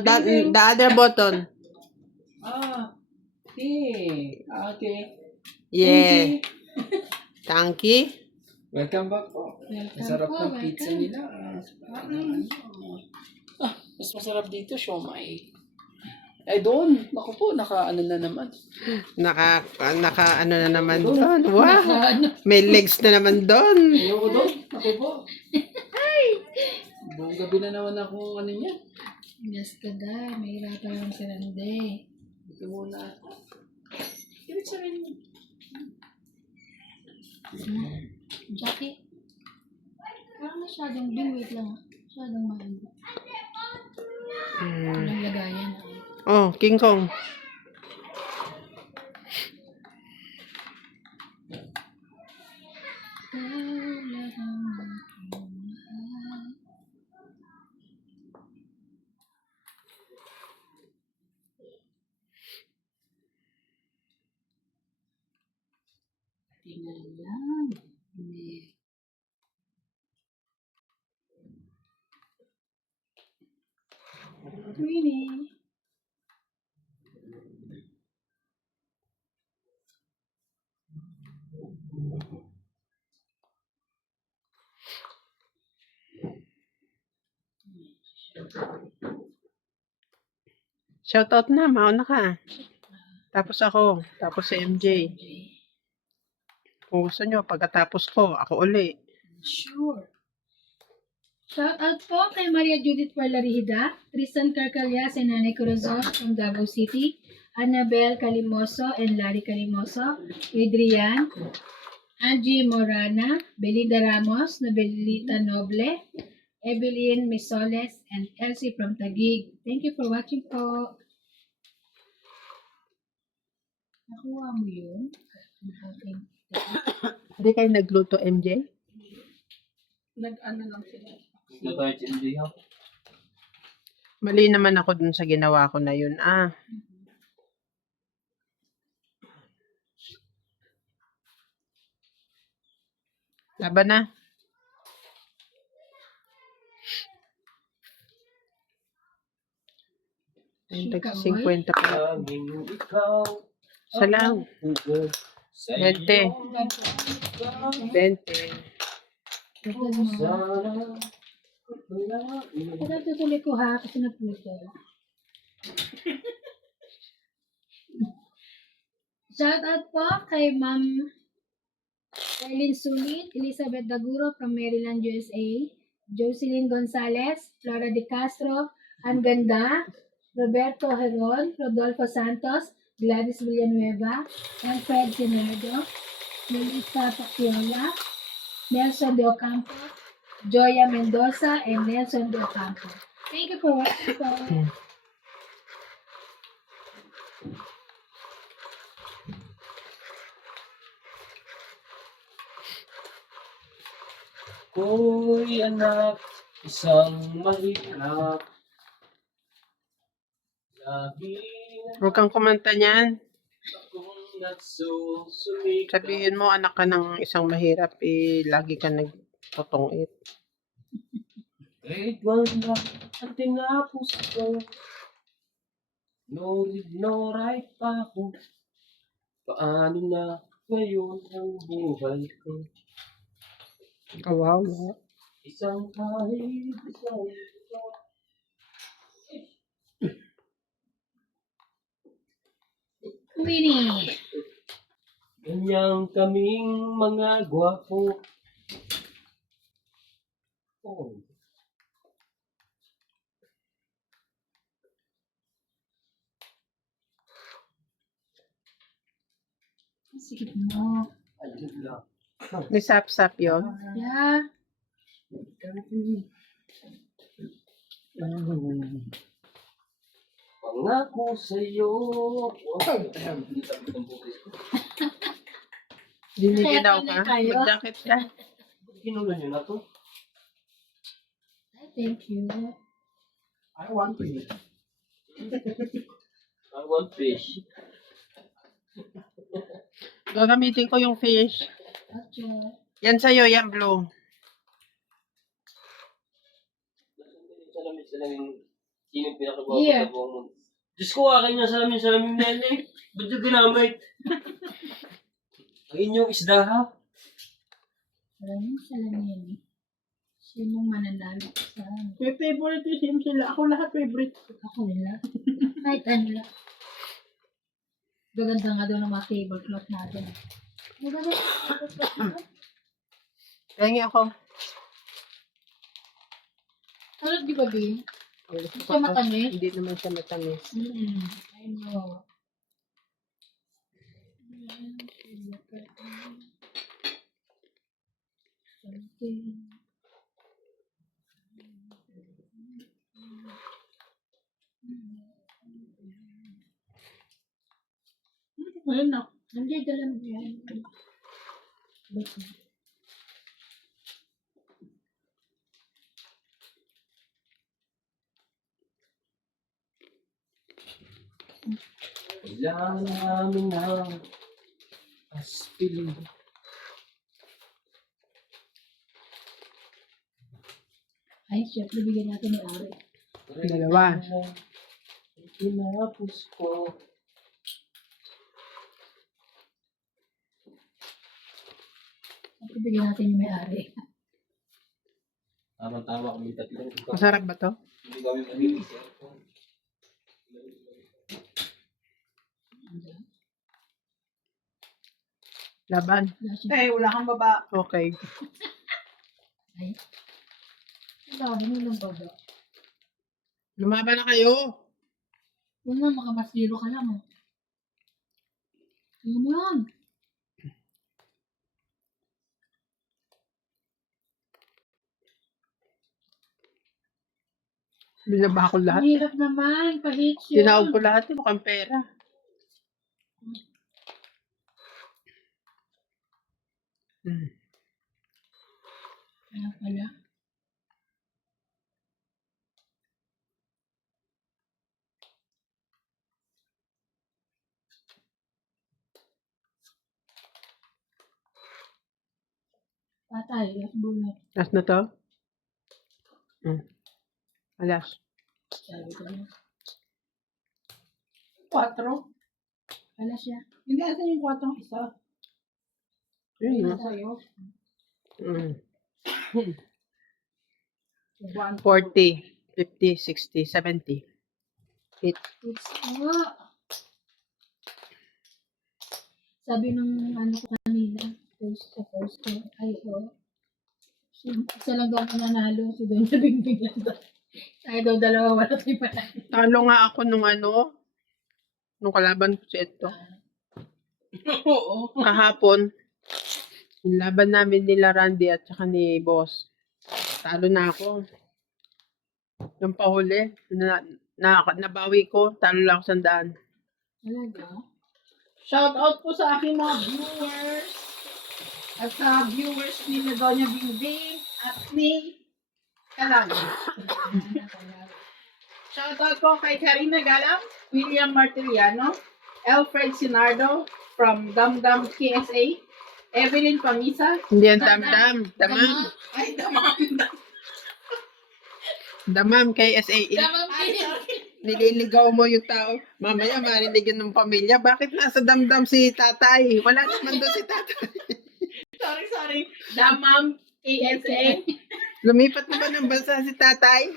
The other button. Ah, okay. Okay. Yeah. Thank you. Welcome back po. Masarap ng pizza nila. Mas masarap dito, siomai. Doon. Naku po, naka-ano na naman. Naka ano na naman doon. Wow. May legs na naman doon. Ayoko doon. Naku po. Buong gabi na naman ako ano niya. Yes ka da, mahirapan lang si Randy. Ito muna. Ibig sabihin. Jackie, parang masyadong wait lang. Masyadong mahal. Walang lagayan. Oh, King Kong. Tingnan lang. Queenie. Shoutout na, mauna ka. Tapos ako, tapos si MJ. Kung gusto nyo, pagkatapos ko, ako uli. Sure. Shout out po kay Maria Judith Parlarihida, Tristan Carcalias and Nanay Corazon from Davao City, Annabel Calimoso and Larry Calimoso, Adrian, Angie Morana, Belinda Ramos, Nobelita Noble, Evelyn Misoles, and Elsie from Taguig. Thank you for watching po. Nakuha mo yun? Hindi kayo nagluto, MJ? Nag-ano lang sila. Ito tayo hindi ha. Mali naman ako dun sa ginawa ko na yun. Laban na. Chika, 50 pa. Isa lang. 20. 20. Pagka tutuloy ko ha, kasi naputo. Shout out po kay Ma'am Eileen Sulit, Elizabeth Daguro from Maryland, USA, Jocelyn Gonzalez, Flora De Castro, Ann Ganda, Roberto Heron, Rodolfo Santos, Gladys Villanueva, and Fred Sinerdo, Melissa Paciola, Nelson De Ocampo, Joya Mendoza, and Nelson De Ocampo. Thank you for watching po. Ko'y anak, isang mahirap. Huwag kang kumanta niyan. Akong nagsusumikap. Sabihin mo, anak ka ng isang mahirap, lagi ka nagtotongit. Grade 1 lang ang tinapos ko. No read, no write pa ako. Paano na ngayon ang buhay ko? Wow. Isang kahit isang Queenie. Ganyan kaming mga gwapo. Oh. Sikip mo. Ayun lang. May sap-sap yun. Yeah. Pangako sa'yo. Hindi tapos ng bukas ko. Diniginaw ka. Kaya tayo. Mag-jacket ka. Kinulo niyo na to? Thank you. I want fish. I want fish. Gagamitin ko yung fish. Okay. Yan sa'yo, yan blue. Salamin sila yung Sino yung pinakagwapo Yeah. sa buong mundo? Diyos ko, akin yung salamin nene. Ba't yung ginamit? Ang inyong isda ha? Maraming salamin. Sinong mananalo sa May favorite team sila. Ako lahat favorite. ako nila? Kahit ano lang. Gaganda nga daw ng mga tablecloth natin. Maganda yung tablecloth natin. Pengi ako. Ano di ba, Bi? Hindi siya matamis? Hindi naman siya matamis. I know. Something. Ayun na. Hindi, dala mo yan. Basta. Kailangan namin ng aspirin. Ay, syempre, bigyan natin ni Ari. Dalawa. Tinapos ko. Syempre, bigyan natin ni may Ari. Tama-tama kami tatlo. Masarap ba to? Hindi kami mag-iisip. Laban. Wala siya. Eh, wala kang baba. Okay. Ay. Sabi mo lang baba. Lumaban na kayo. Huwag na, makamasiro ka lang. Oh. Ano mo yan? Binaba ko lahat. Ang hirap naman, pahits yun. Tinawag ko lahat. Mukhang pera. Kaya pala. Patay, at bunot. Last na to? Alas. Sabi ko na. 4. Wala siya. Hindi, asan yung 4 isa? Yun, Wala no? sa'yo. 1. 40, 50, 60, 70. It's, sabi nung ano ko kanina, post ko, ay, isa lang daw ang nanalo, si Doña Bingbing lang daw. Ay daw, dalawa, wala tayo pala. Talo nga ako nung nung kalaban ko si Eto. Oo. Kahapon, yung laban namin nila Randy at saka ni Boss. Talo na ako. Yung pahuli, nabawi ko, talo lang ako 100. Talaga? Shout out po sa aking mga viewers. At sa viewers ni Doña Bingbing at ni Kalang. Shout out po kay Karina Galang, William Martiriano, Alfred Sinardo from Damdam KSA, Evelyn Pamisa. Hindi yan damdam. Damam. Ay, damam. Damam KSA. Ay, sorry. Nililigaw mo yung tao. Mamaya marinig yun ng pamilya. Bakit nasa damdam si tatay? Wala naman doon si tatay. Sorry. Damam KSA. Lumipat na ba ng bansa si tatay?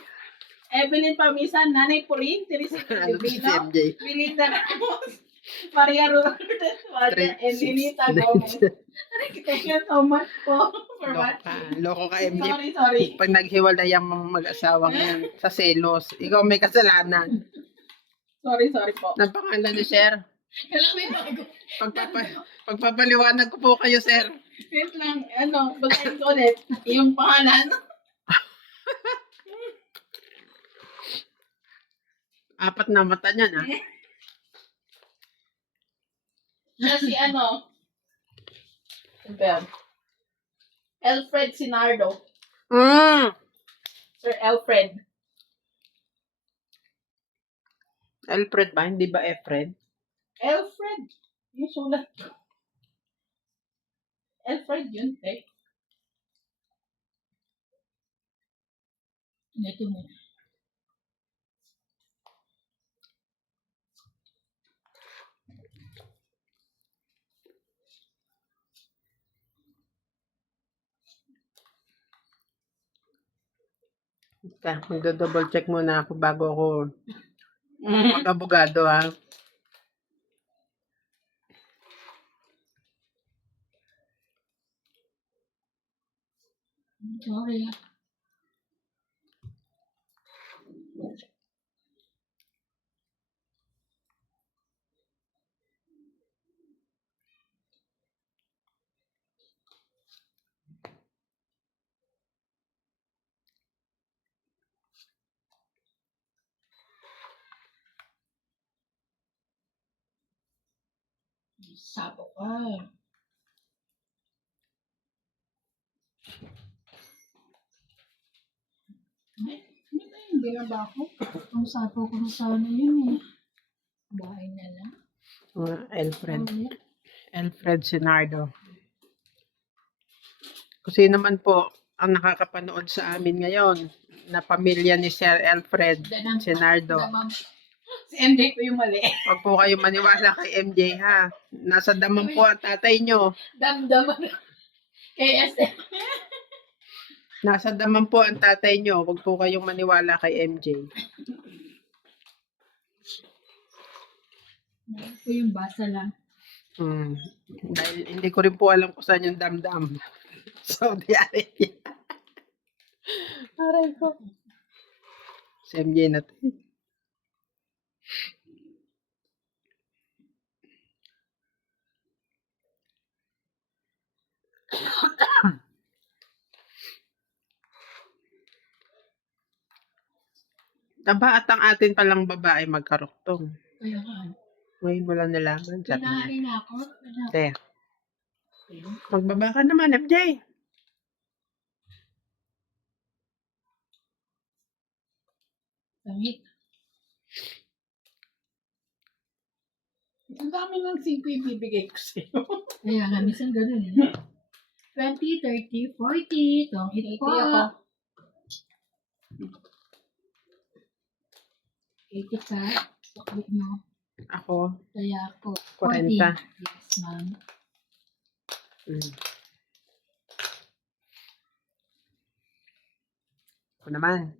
Evelyn Pamisa, Nanay Pauline, Teresa Ano to si Divino, MJ? Melinda Ramos, Maria Lourdes, Maria and Lilita Gomez. Thank you so much po for watching. Loko ka MJ. Sorry. Pag naghiwalay ang mag-asawa ngayon sa selos, ikaw may kasalanan. Sorry po. Ng pangalan ni Sir. Kailangan may bago. Pagpapaliwanag ko po kayo, Sir. Wait lang, basahin ko ulit. Yung pangalan. 4 na mata niya na. Siya si Alfred Sinardo. Sir Alfred. Alfred ba? Hindi ba Efred? Alfred. Yung sulat ko. Alfred yun, eh. Ito mo. Kaya magdo-double check muna ako bago ako mag-abogado ha. Sorry. Sabo ka. Ay, hindi na ba ako? Ang sapo ko na sana yun eh. Bahay na lang. Alfred. Sorry. Alfred Sinardo. Kung sino man po ang nakakapanood sa amin ngayon na pamilya ni Sir Alfred Sinardo. Si MJ ko yung mali. Huwag po kayo maniwala kay MJ ha. Nasa damang po ang tatay nyo. Damdaman. KSM. Nasa daman po ang tatay nyo. Huwag po kayong maniwala kay MJ. Ito yung basa lang. Dahil hindi ko rin po alam kung saan yung damdam. Saudi Arabia. Aray ko. Si MJ na to. Aba at ang atin palang babae magkaruktong. Kaya nga. Ngayon mo lang nalaman. Sabi niya. Pinahari na ako. Te, magbaba ka naman, MJ. Damit. Ang dami ng 5 ibibigay ko sa'yo. Kaya nga, minsan ganun eh. 20, 30, 40. Itong hit ko. 80 ka. Saklit mo. Ako, Kaya ako. 40. Yes, ma'am. Ako naman.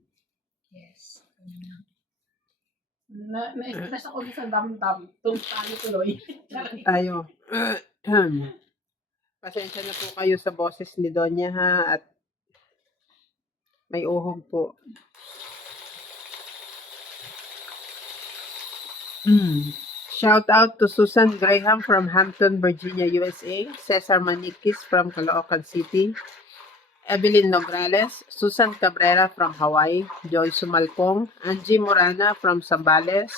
Yes. Na-stress ako sa damdam. Tumpali tuloy. Tayo. Pasensya na po kayo sa boses ni Donya ha at may uhog po. Shout out to Susan Graham from Hampton, Virginia, USA, Cesar Manikis from Caloocan City, Evelyn Nograles, Susan Cabrera from Hawaii, Joy Sumalcong, Angie Morana from Zambales,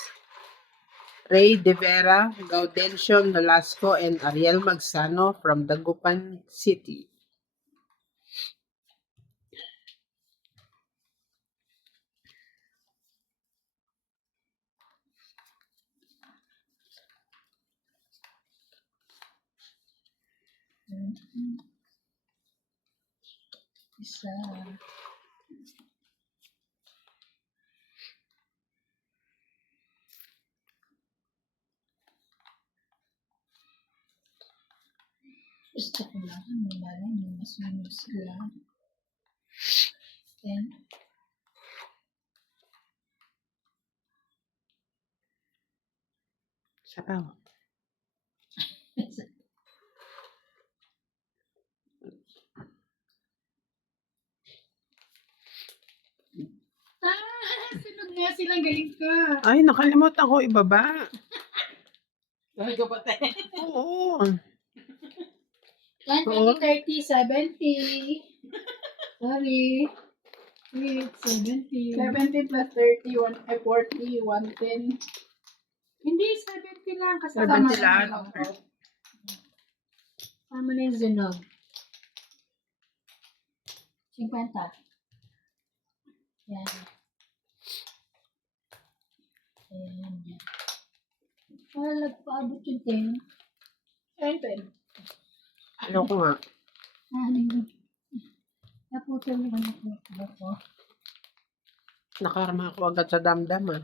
Ray De Vera, Gaudencio Nolasco, and Ariel Magsano from Dagupan City. Isa. Gusto ko lang. Malay mo. Mas minus sila. Then, Sabaw. sunog nga silang galing ka. Ay, nakalimutan ko ibaba. Sabi ko pa tayo. Oo. 20, 30, 70. Sorry. Wait, 70. 70 plus 30, 40, 110. Hindi, 70 lang. Kasi 70 tama lang. na ako. Tama na yung zinog. 50. Yan. Ayan. Nagpaabot yung 10. 10. Ano ko nga? Ano yun? Naputol mo na ko. Nakarma ako agad sa damdam ah.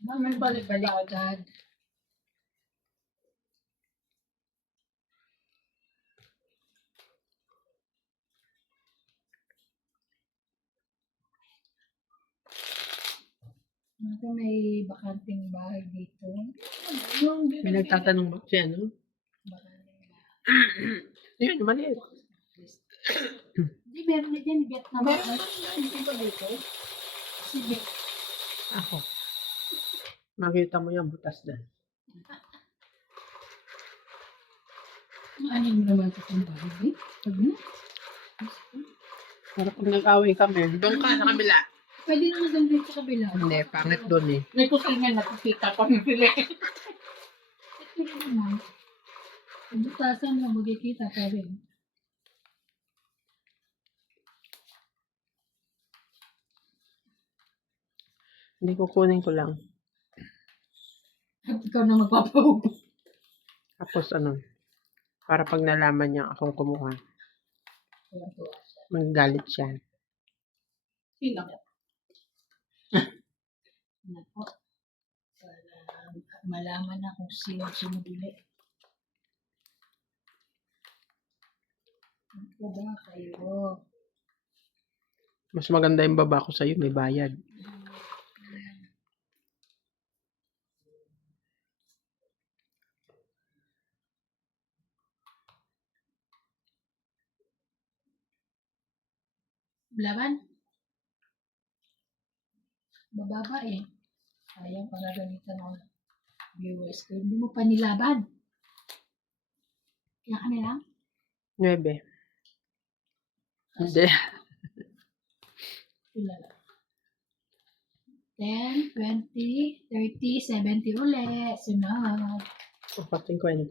Naman balik-balik agad. Naku, may bakanting bahay dito. Yung May nagtatanong ba siya, no? bakanting bahay. Yun, maliit. Hindi, meron na dyan. Vietnam. Meron naman dito dito. Sige. Ako. Makita mo yan, butas na. Ano yung naman sa bahay? Pag na? Para pag nag-away kami, doon ka sa kabila. Pwede naman doon dito sa kabila. Hindi, pangit doon eh. May kusina nakikita pa ng pili. Pwede naman. Ang butasan mo, magkikita pa rin. Hindi kukunin ko lang. At ikaw na magpapahubo. Tapos ano, para pag nalaman niya akong kumuha, magagalit siya. Sino? Nako. Para malaman na kung sino sumubili. Ano ba kayo? Mas maganda yung baba ko sa'yo, may bayad. Laban? Bababa eh. Sayang para gamitan ng viewers ko. Hindi mo pa nilaban. Kaya ka na lang? 9. Hindi. Ilan lang? 10, 20, 30, 70 ulit. Sunod. Ako 50.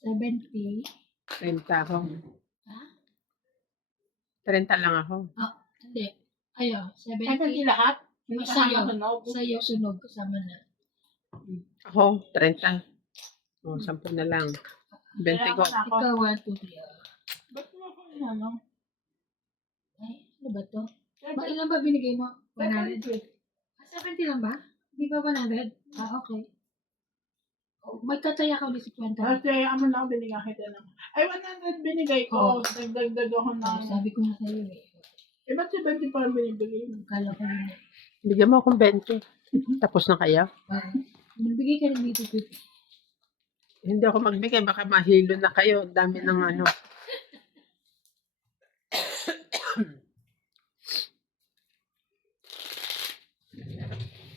70. 30 ako. Ha? 30 lang ako. Ah, hindi. Ayo, Kasi 70. lahat? Hindi Sa'yo. kasama sunog. Sa'yo sunog kasama na. Ako, 30. O, 10 na lang. 20 ko. Kailangan ako. Ikaw, 1, 2, 3. Ba't mo ako ano? Ay, ano ba to? Ba, ilan ba binigay mo? 100? 70 lang ba? Di ba 100? Ah, okay. Oh, magtataya ka ulit sa kwenta. Kasi ano na ako binigyan kita ng... Ay, 100 binigay ko. Dagdag ako Oh, ng... sabi ko na sa'yo eh. Eh, ba't si 20 pa binibigay mo? Kala ko yun eh. Bigyan mo akong 20. Tapos na kaya? Nagbigay ka rin dito, Pipi. Hindi ako magbigay. Baka mahilo na kayo. Ang dami ng ano.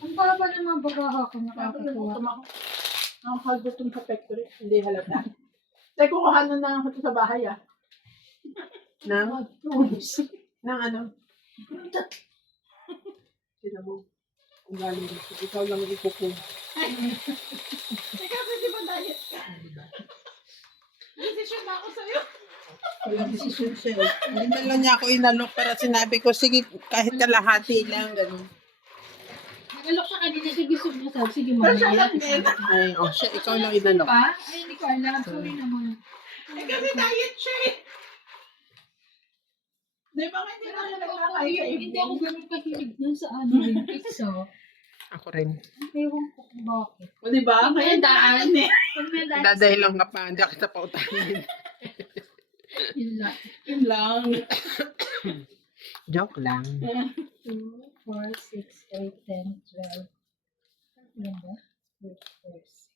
Ang baba naman babaha ko Tapos nakakatuwa. nagutom ako. Nakakagutom sa factory. Hindi halata. Kasi kukuhanan na ako sa bahay ah. Nang, Tulis. nang ano? Sila mo. Ang galing dito. Ikaw lang ikukuha. Ikaw kasi ba diet ka? Decision na ako sa'yo. Walang desisyon siya. Hindi man lang niya ako inalok para sinabi ko, sige, kahit kalahati lang, gano'n. Nagalok siya kanina sa gusto niya sabi. Sige, Pero siya mamaya. lang din. Ay, oh, siya, ikaw lang inalok. Pa? Ay, hindi ko alam. Sorry naman. Eh kasi diet siya eh. Di ba nga hindi Pero na alam ko, nagkakain sa hindi ako evening? ganun kahilig dun sa ano yung pizza. Ako rin. Ewan ko kung bakit. O di ba? Pag Kaya may daan, daan eh. pag may daan, Dadahi lang ka pa, hindi kita pa utangin. yun lang. Yun lang. Joke lang. 2, 4, 6, 8, 10, 12. Ano ba? 3, 4, 6.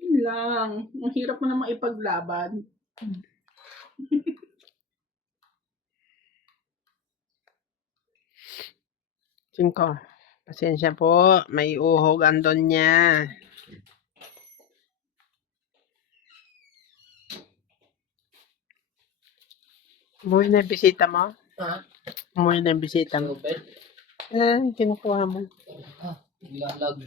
Yun lang. Ang hirap mo namang ipaglaban. Cinco. Pasensya po, may uhog andon niya. Umuwi na yung bisita mo? Ha? Umuwi na yung bisita mo? Open? Kinukuha mo. Ah, ilalag.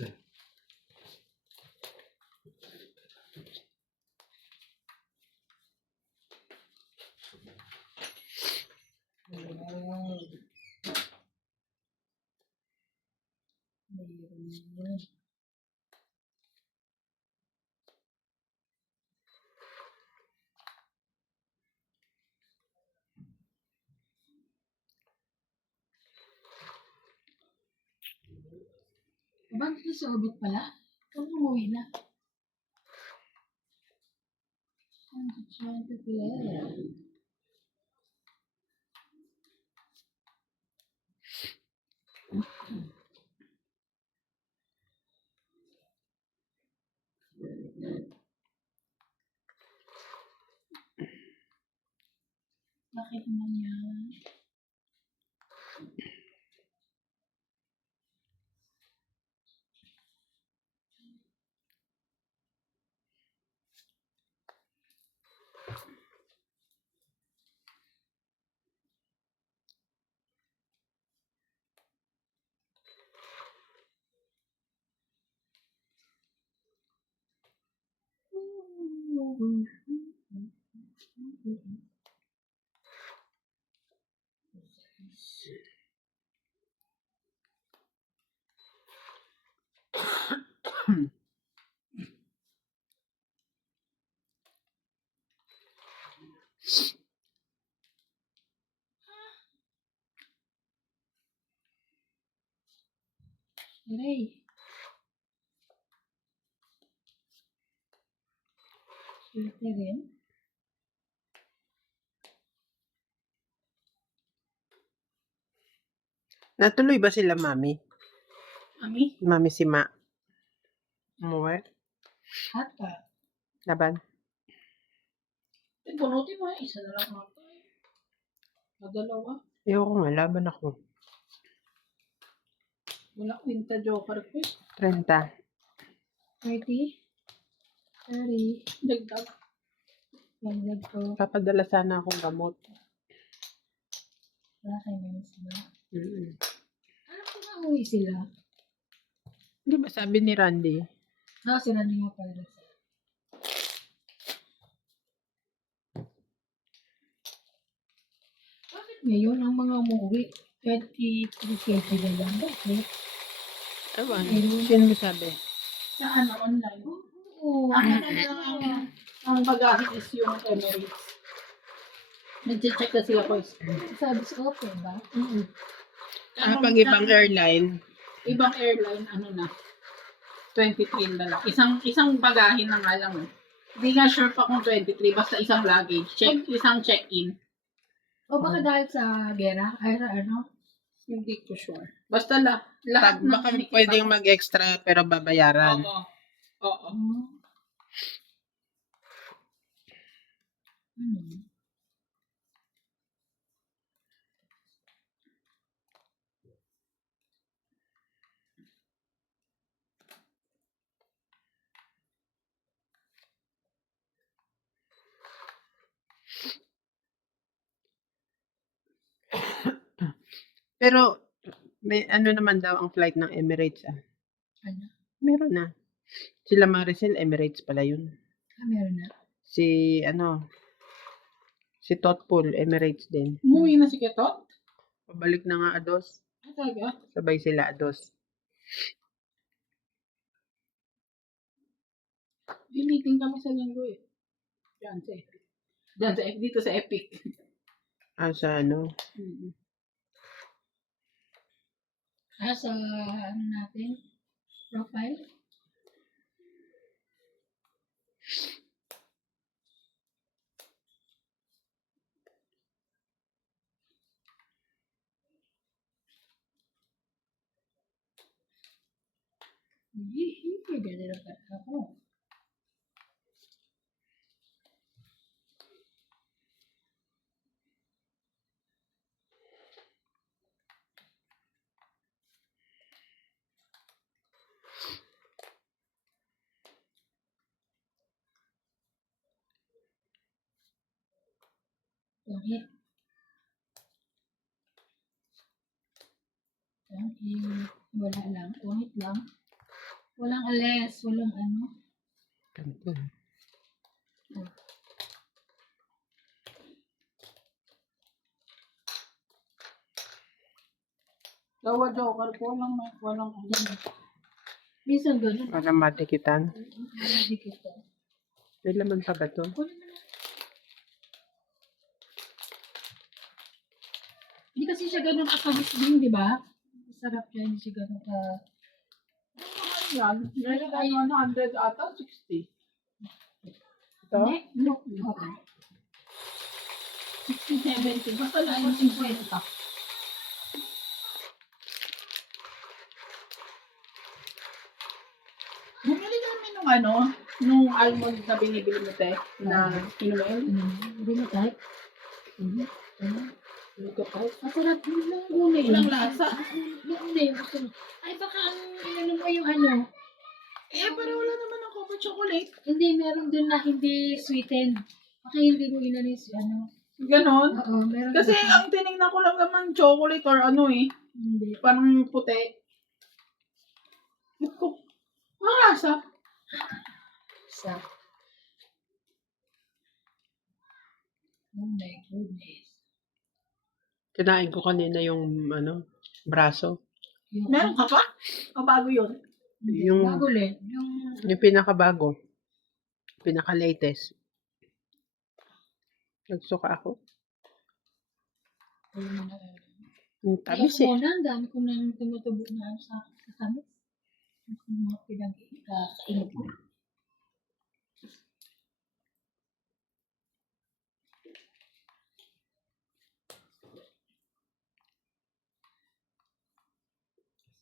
Bakit sa obit pala? Kung umuwi na. Bakit naman yan? Aray. Swerte rin. Natuloy ba sila, mami? Mami, Mami si Ma. Umuwi? Ata. Laban? bunutin mo yan. Isa na lang ako. Dalawa. Ayoko nga, laban ako. Wala ko yung joker ko. 30. 30. 30. Dagdag. Dagdag ko. Papadala sana akong gamot. Wala kayo minus ba? Mm-mm. Alam ko nga uwi sila. Di ba sabi ni Randy? Sila din nga pala. Bakit ngayon ang mga umuwi? 23 na lang. Bakit? Ewan. Ayun. Sino mo sabi? Sa ano, online. Oo. Ang ano lang ang bagahe is yung Emirates. Nag-check kasi ako. Sabi sa open ba? Pag ibang airline, Ibang airline, ano na, 23 na lang. Isang bagahe na nga lang. Hindi nga sure pa kung 23, basta isang luggage. Isang check-in. O baka dahil sa gera? Ay, ano? Hindi ko sure. Basta lahat baka kinikita pwedeng ko. mag-extra pero babayaran. Oo. Oo. Ano? Pero may ano naman daw ang flight ng Emirates ah. Ano? Meron na. Sila Maricel, Emirates pala yun. Meron na. Si Totpool, Emirates din. Umuwi na si Ketot? Pabalik na nga Ados. Talaga? Sabay sila Ados. May meeting kami sa linggo eh. Diyan sa Epic. Dito sa Epic. Sa ano? Sa ano natin? Profile? Hindi, ganun lang ako. Pangit. Wala lang. Pangit lang. Walang alas. Walang ano. Ganito. Dawa joker ko walang ano. Minsan ganun. Para matikitan. Hindi kita. May laman pa ba to? Hindi kasi siya ganun kakabisbing, di ba? Masarap siya. Hindi siya ganun ka... Yan. Meron tayo 100 ata, 60. Ito? No. Oo. 60, 70. Basta lang 50. Bumili kami nung almond na binibili mo, te, na inumin. Hindi mo type? Ito pa. Masarap yun lang una eh. Walang lasa. Yung una yung gusto mo. Ay, baka ang inanong mo yung ano. Eh, pero wala naman ako pa chocolate. Hindi, meron dun na hindi sweetened. Baka hindi mo inanong yung ano. Ganon. Oo, meron Kasi dun. ang tinignan ko lang naman chocolate or ano eh. Hindi. Parang puti. Ba't ko? Ang lasa. Sa. Oh my goodness. Kinain ko kanina yung, braso. Meron ka pa? O bago yun? Yung- Bago ulit. Yung pinakabago. Pinaka-latest. Nagsuka ako. Yung tamis eh. Muna, ang dami ko nang tumutubo na sa tamis. Ang mga pinag-kain ko.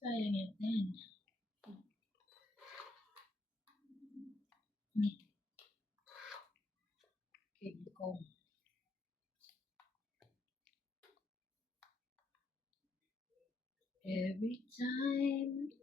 Sayang yan din. King Kong. Every time.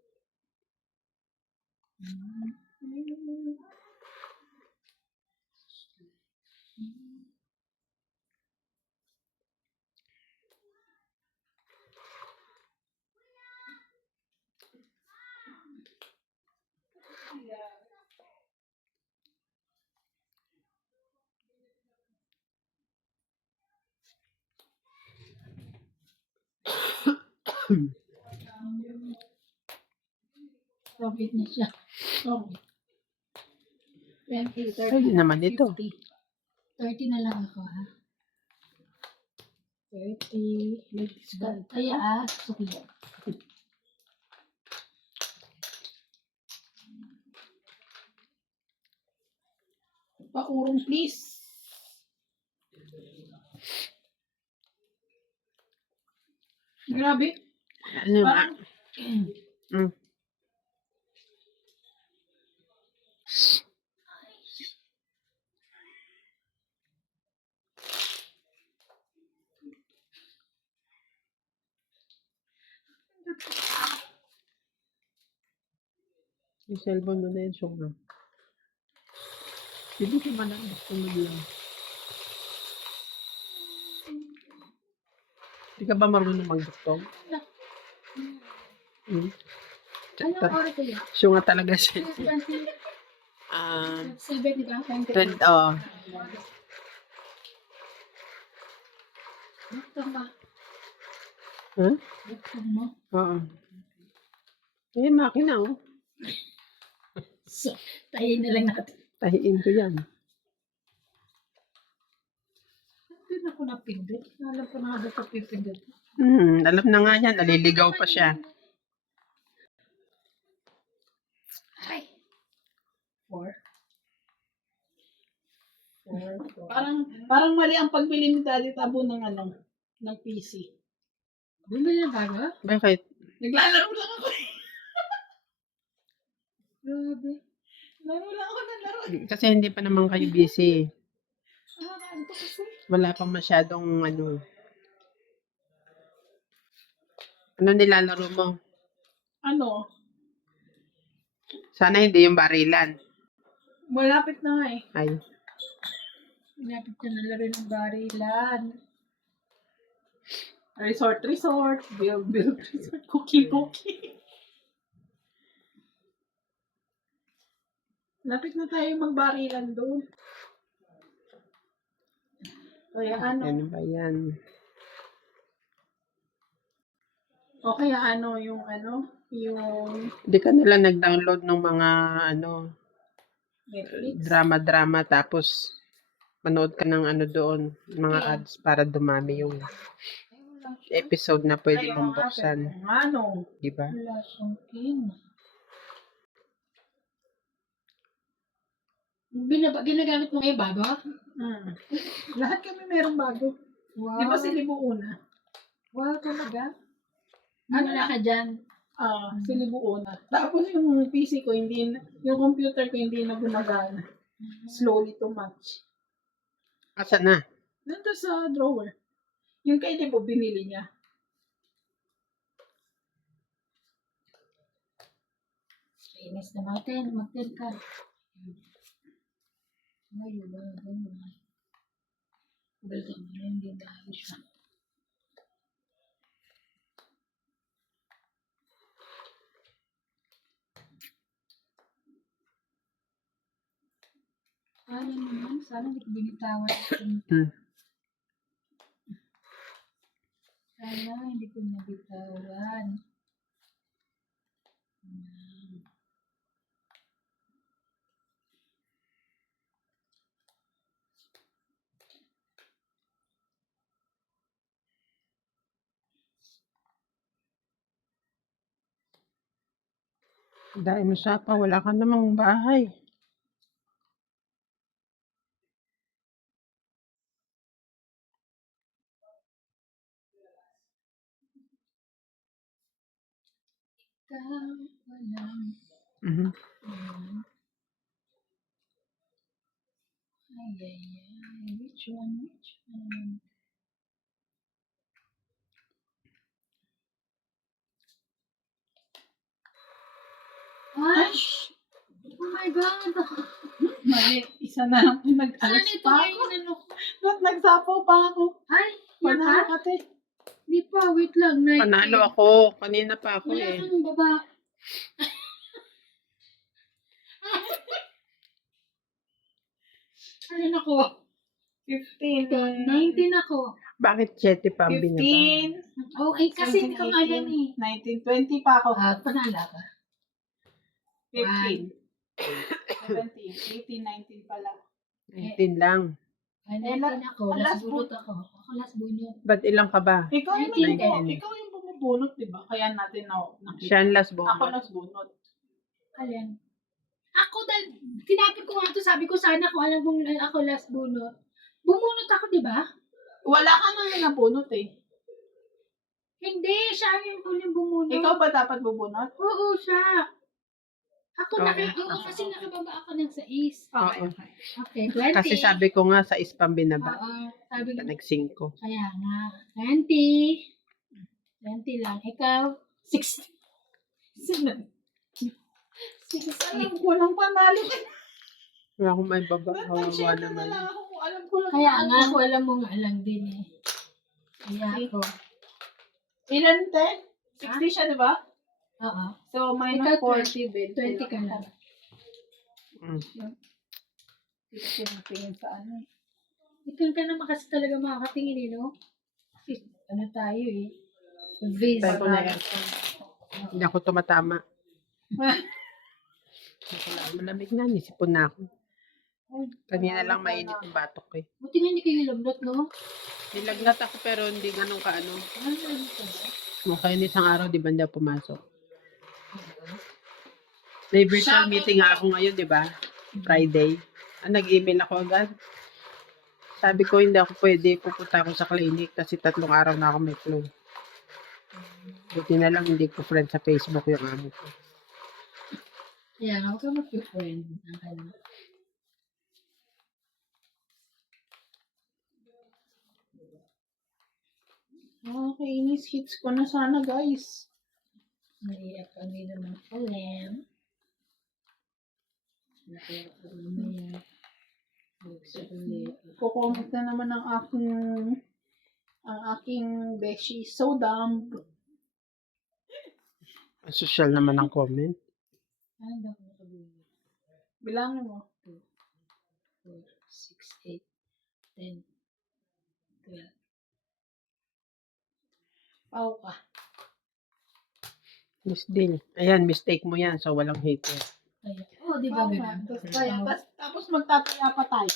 Profit na siya. Oh. 20, 30, Pwede naman ito. 50. 30 na lang ako, ha? 30. Kaya, suki. Pakurong please. Grabe. Ano yung, Parang, mm. Yung cellphone mo na yun, sugar. Hindi ka man ang gusto mo lang. Hindi ka ba marunong magduktong? Hmm? Anong oras kaya? Siya nga talaga siya. 7, di ba? 20, oh. Tama. Huh? Tama. Oo. Eh, makina, oh. So, tayo na lang natin. Tahiin ko yan. Doon ako napindot. Alam ko na ako pipindot. Alam na nga yan. Naliligaw pa siya. Ay. 4. parang mali ang pagbili ni Daddy Tabo ng ng PC. Bumili na bago? Bakit? Naglalaro lang ako. Grabe. Laro lang ako ng laro. Kasi hindi pa naman kayo busy. Nakakaanto kasi. Wala pang masyadong Ano nilalaro mo? Ano? Sana hindi yung barilan. Malapit na nga eh. Ay. Pinapit ka na laro ng barilan. Resort. Build resort. Cookie. Lapit na tayo magbarilan doon. Kaya Ano ba yan? O kaya yung Hindi ka nila nag-download ng mga Netflix. drama tapos manood ka ng doon, mga ads para dumami yung episode na pwede mong buksan. Diba? Wala siyang pin. Ginagamit mo ngayon bago? Lahat kami merong bago. Wow. Di ba silibo una? Wow, talaga? Ano Wala ka dyan. Silibo una. Tapos yung PC ko, yung computer ko hindi na gumagana. Slowly to match. Asa na? Nandun sa drawer. Yung kay Libo, binili niya. Inis na mag-10 ka. Ngayon, balikan mo na hindi dahil siya. Sana naman, sana hindi ko binitawan. Sana hindi ko nabitawan. Dahil mo sa pa, wala ka namang bahay. Ikaw, walang Mhm. ay, which one? Ay! Oh my God! Mali. Isa na lang po Saan nag-alas ito pa ako. ngayon ano? Nagsapaw pa ako. Ay, yan Panalo ka? ka, te. Di pa, wait lang. Panalo ako. Kanina pa ako Wala eh. kang baba. Alin ako? 15. 19 ako. Bakit 7 pa ang binaba? 15. Oh, eh, kasi hindi ka alam eh. 19, 20 pa ako. Panala ka. 15. 17, 18, 19 pala. 19 lang. Ay, 19 ako. Last bunot ako. Ako last bunot. Ba't ilang ka ba? Ikaw yung 19 din. ikaw yung bumubunot, di ba? Kaya natin nakita. Siya ang last Ako bonus. nas bunot. Alin? Ako dahil, tinapit ko nga ito, sabi ko sana kung alam kong ako last bunot. Bumunot ako, di ba? Wala ka nang nabunot eh. Hindi, siya yung huling bumunot. Ikaw ba dapat bubunot? Oo, siya. Ako Okay. oo, kasi nakababa ako ng 6. Oo. Okay, 20. Kasi sabi ko nga sa ispam binaba. Oo, sabi ko. Nag-5. Kaya nga, 20. 20 lang. Ikaw, 60. Alam ko lang panalo ka. Wala akong may baba. Kawawa Nag-share na naman. lang ako kung alam ko lang. Kaya nga, ako alam mo nga lang din eh. Kaya ako. Ilan, te? 60 siya, di ba? Oo. So, minus Ikaw, 40, 20 ka lang. Mm. Tingin sa ano eh. Ikaw ka naman kasi talaga makakatingin eh, no? Kasi ano tayo eh. Visa. Tayo ko na yan. Hindi ako tumatama. Malamig na. Nisipon na ako. Kanina lang mainit yung batok ko eh. Buti nga hindi kayo lablot, no? Nilagnat ako pero hindi ganun kaano. Ano ka ba? Mukha yun isang araw, di ba hindi ako pumasok? May virtual meeting nga ako ngayon, di ba? Friday. Nag-email ako agad. Sabi ko, hindi ako pwede. Pupunta ako sa clinic kasi 3 araw na ako may flu. Buti na lang hindi ko friend sa Facebook yung amo ko. Kaya nga, huwag ka mag-friend. Okay, inis hits ko na sana, guys. Naiyak kami naman alam. Naiyak kami mamaya. Kukomment na naman ang aking beshi. So dumb. Social naman ang comment. Ano ba kung nakabuhin? Bilangin mo. 4, 6, 8, 10, 12. Pau ka. Miss Dean. Ayan, mistake mo yan. So, walang hater. Kaya, oh, di ba Pau ka. ganun? Tapos kaya, tapos magtataya pa tayo.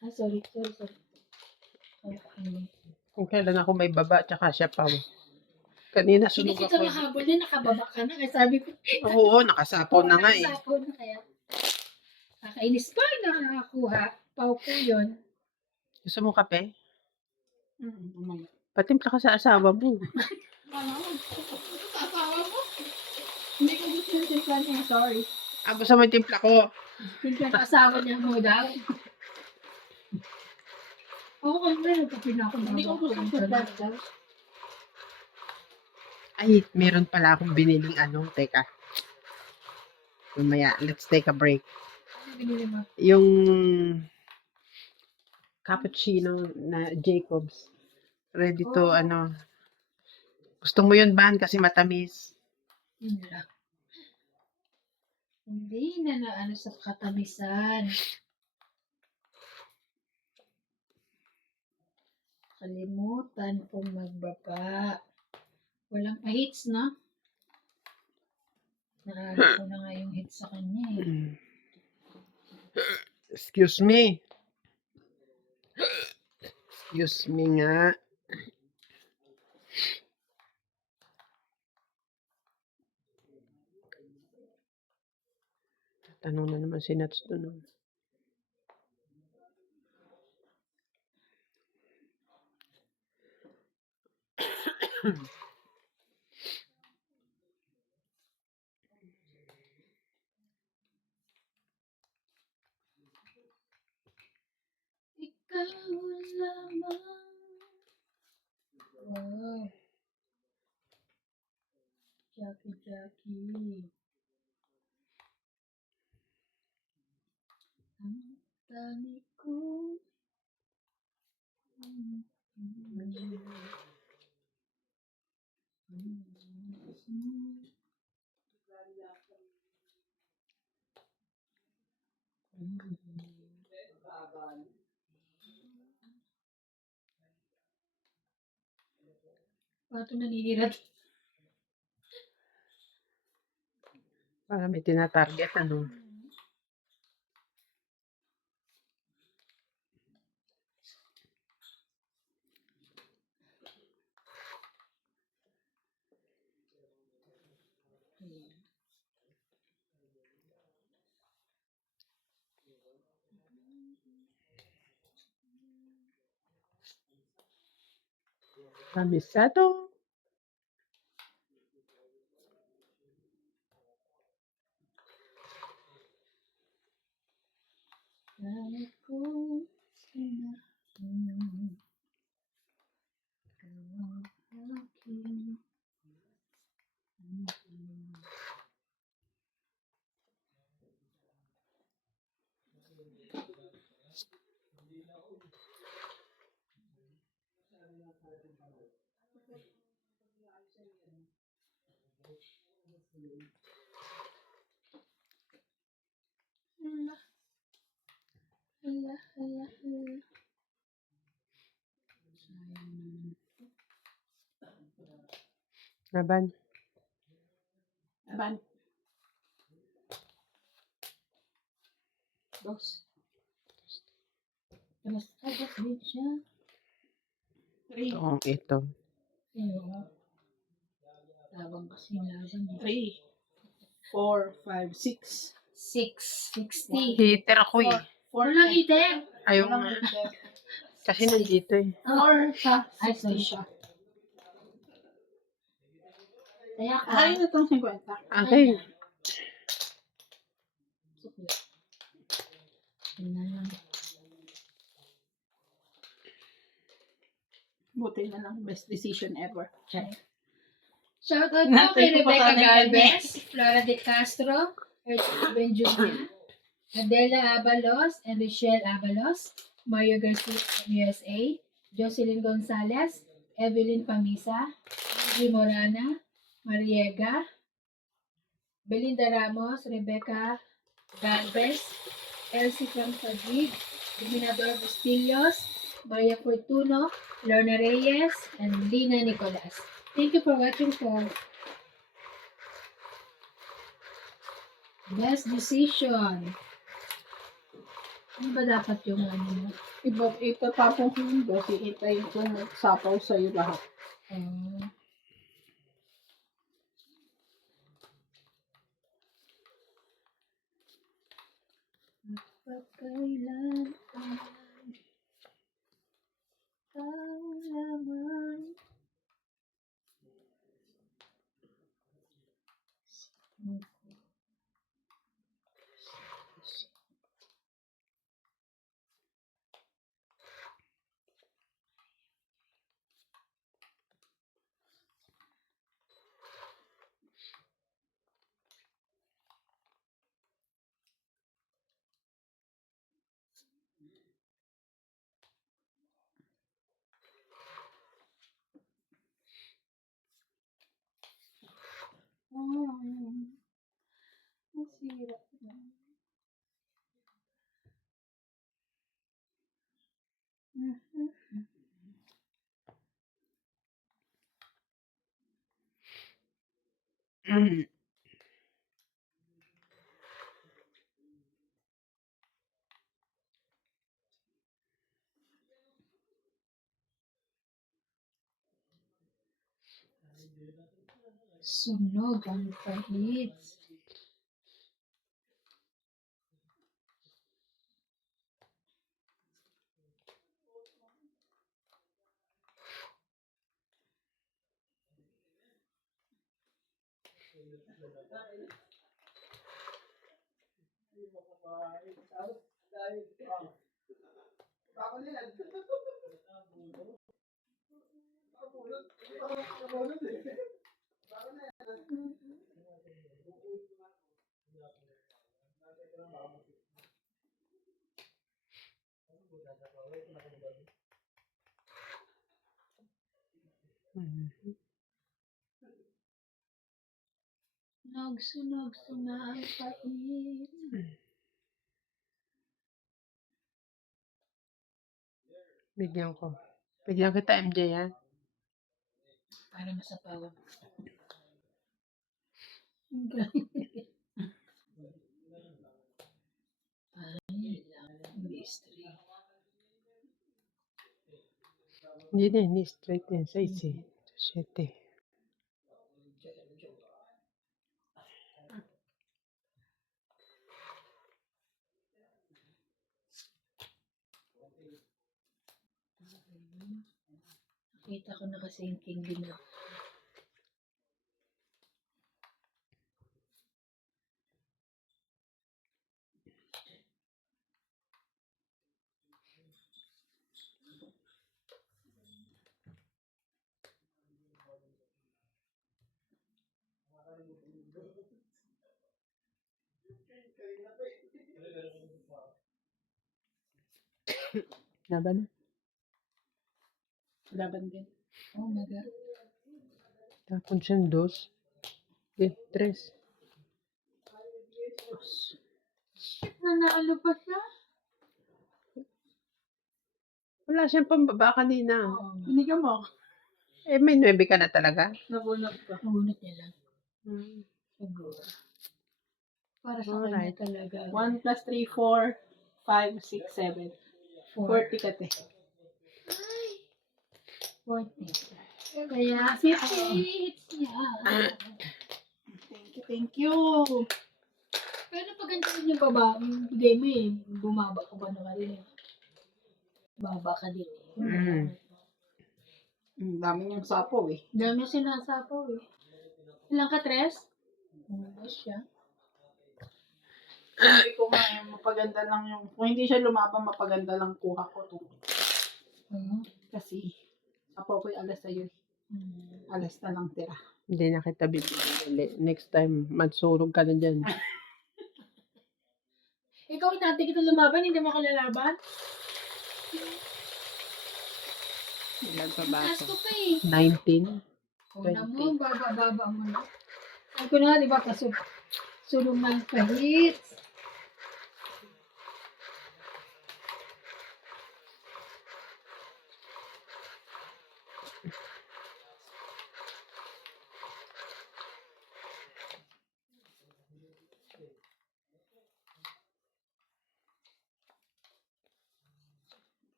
Ah, sorry. Kung kailan ako may baba, tsaka siya pa. Kanina Hindi sunog kita ako. mahabol na, nakababa ka na. Kaya sabi ko, Oo, nakasapaw na nga eh. nakasapaw na kaya. Nakakainis pa, nakakakuha. Pau po yun. Gusto mo kape? Umay. Patimpla ka sa asawa mo. Wala mo. Tatawa mo. Hindi ko gusto yung timplan niya. Sorry. Gusto mo yung timpla ko? Tingnan ang asawa niya mo daw. Oo, kasi nagkape na ako. Hindi ko gusto yung timplan daw. Ay, meron pala akong biniling Teka. Mamaya, let's take a break. Ano binili mo? Yung cappuccino na Jacobs. Ready to, Oh. Gusto mo yun, Ban? Kasi matamis. Yun lang. Hindi na ano sa katamisan. Kalimutan kong magbaba. Walang pa-hits, no? Naalala ko na nga yung hits sa kanya eh. Excuse me. Excuse me nga. Tanong na naman si Nats doon. Ikaw lamang. Wow. Jackie. Ang dami ko. Pato naninirat. Para may tinatarget, Kamisado. Dami ko sinahing. Ikaw ang aking. Hala. Laban. Aban. Dos. Mas agad din siya. 3. Ito. Ayun. Tabang kasi laban niya. 3. 4, 5, 6. 660. Heater ako eh. 4 Walang item. Ayaw nga. Kasi nandito eh. 4 siya. Ay, 60 sorry. siya. Kaya ka. Ay, na itong 50. Okay. Buti na lang. Best decision ever. Shout out po Natin kay ko pa Rebecca sana yung Galvez, Flora de Castro, Ertz Benjunia, Adela Abalos, and Rochelle Abalos, Mario Garcia from USA, Jocelyn Gonzalez, Evelyn Pamisa, Angie Morana, Mariega, Belinda Ramos, Rebecca Galvez, Elsie from Taguig, Dominador Bustillos, Maria Fortuno, Lorna Reyes, and Lina Nicolas. Thank you for watching po. Best decision. Ano ba dapat yung ano mo? Itatapon ko yung dos. Iitayin ko magsapaw sa'yo lahat. Nasira na. Mm. Sunog ang pahit. Mm. Sunog na ang pahit. Bigyan ko. Bigyan kita, MJ, ha? Para masapawan. Mystery. Hindi din, ni straight din. 6 eh. 7. Nakita ko na kasi yung king din. Laban na. Laban din. Oh my God. Tapon siyang 2. Okay, 3. Nanalo pa siya? Wala siyang pambaba kanina. Binigyan mo. Eh, may 9 ka na talaga. Nabunot ko. Magunit niya lang. Hmm. Siguro. Para sa Alright. kanya talaga. 1 plus 3, 4, 5, 6, 7. 40 ka, te. 40. Kaya 50 hits niya. Thank you. Pero pag ganyan yung baba, yung game mo eh, bumaba ka ba na ka rin eh. Baba ka din eh. Mm. Dami niyang sapo eh. Dami yung sinasapaw eh. Ilang ka, Tres? Bumaba siya. Sabi ko nga, mapaganda lang yung, kung hindi siya lumaban, mapaganda lang kuha ko to. Kasi, sapo ko yung alas sa'yo. Alas na lang tira. Hindi na kita bibigyan ulit. Next time, magsurog ka na dyan. Ikaw natin kita lumaban, hindi mo kalalaban? Ilan pa Ang ba taas ito? ko pa eh. 19? Una mo, baba mo na. Sabi ko na, di ba, sulong ng kahit.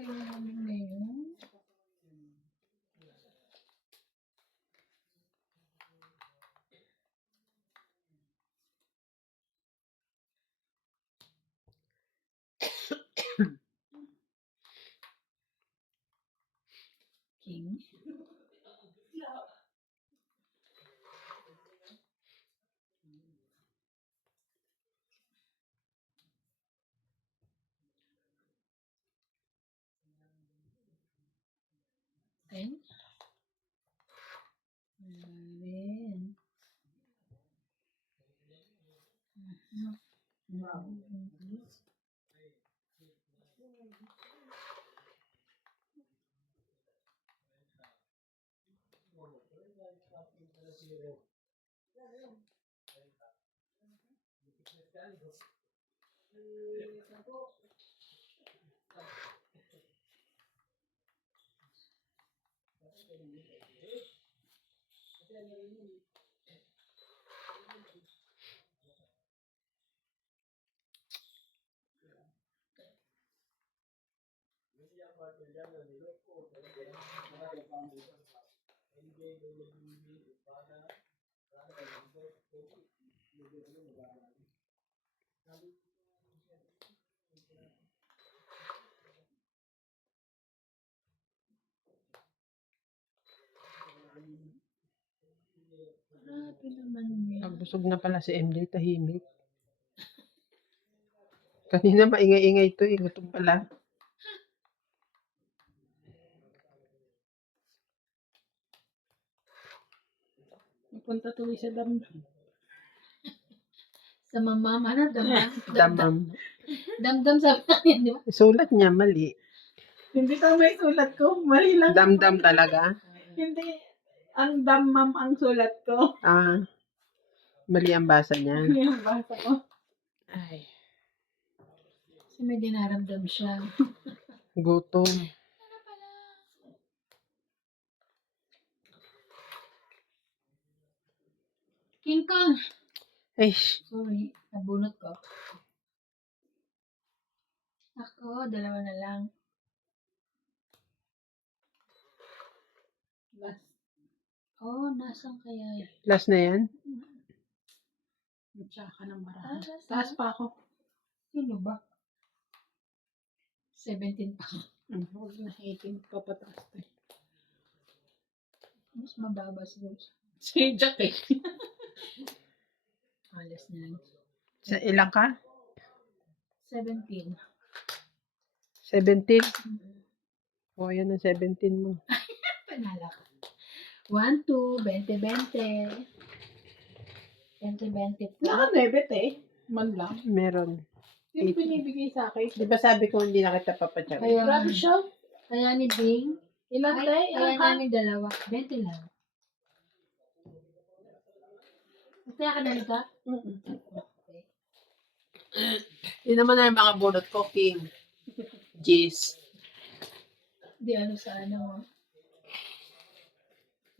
Kaya namin ngayon. King. Grabe naman yan. Busog na pala si MJ, tahimik. Kanina maingay-ingay to eh. Gutom pala. Napunta tuloy sa damdam. Sa mamam, ano? Damdam? Damam. Damdam sa akin, di ba? Sulat niya mali. Hindi tama yung sulat ko. Mali lang. Damdam talaga. Hindi. Ang damam ang sulat ko. Ah, mali ang basa niya. Yung basa ko. Ay, Kasi may dinaramdam siya. gutom. King Kong! Ay, Sorry, nabunot ko. Ako, dalawa na lang. Last. Oh, nasan kaya yun? last na yan. Tsaka ng Ah, barahan. last Taas na? pa ako. Sino ba? 17 pa. Huwag na 18 pa pataas tayo. Mas mababa siguro. Si Jack eh. Alas na lang. Sa ilang ka? 17. 17. O, yan ang 17 mo. Panala ka. 1, 2, 20, 20. 20, 20 po. Naka-debit eh. Man lang. Meron. Yung binibigay sa akin. Di ba sabi ko hindi na kita papachawi? Kaya, Grabe siya. kaya ni Bing. Ilan Ay, tayo? kaya Ilan ka? namin dalawa. 20 lang. Kaya ka nalita? Okay. Yun naman na yung mga bunot ko, King. Jeez. Di ano sa ano mo.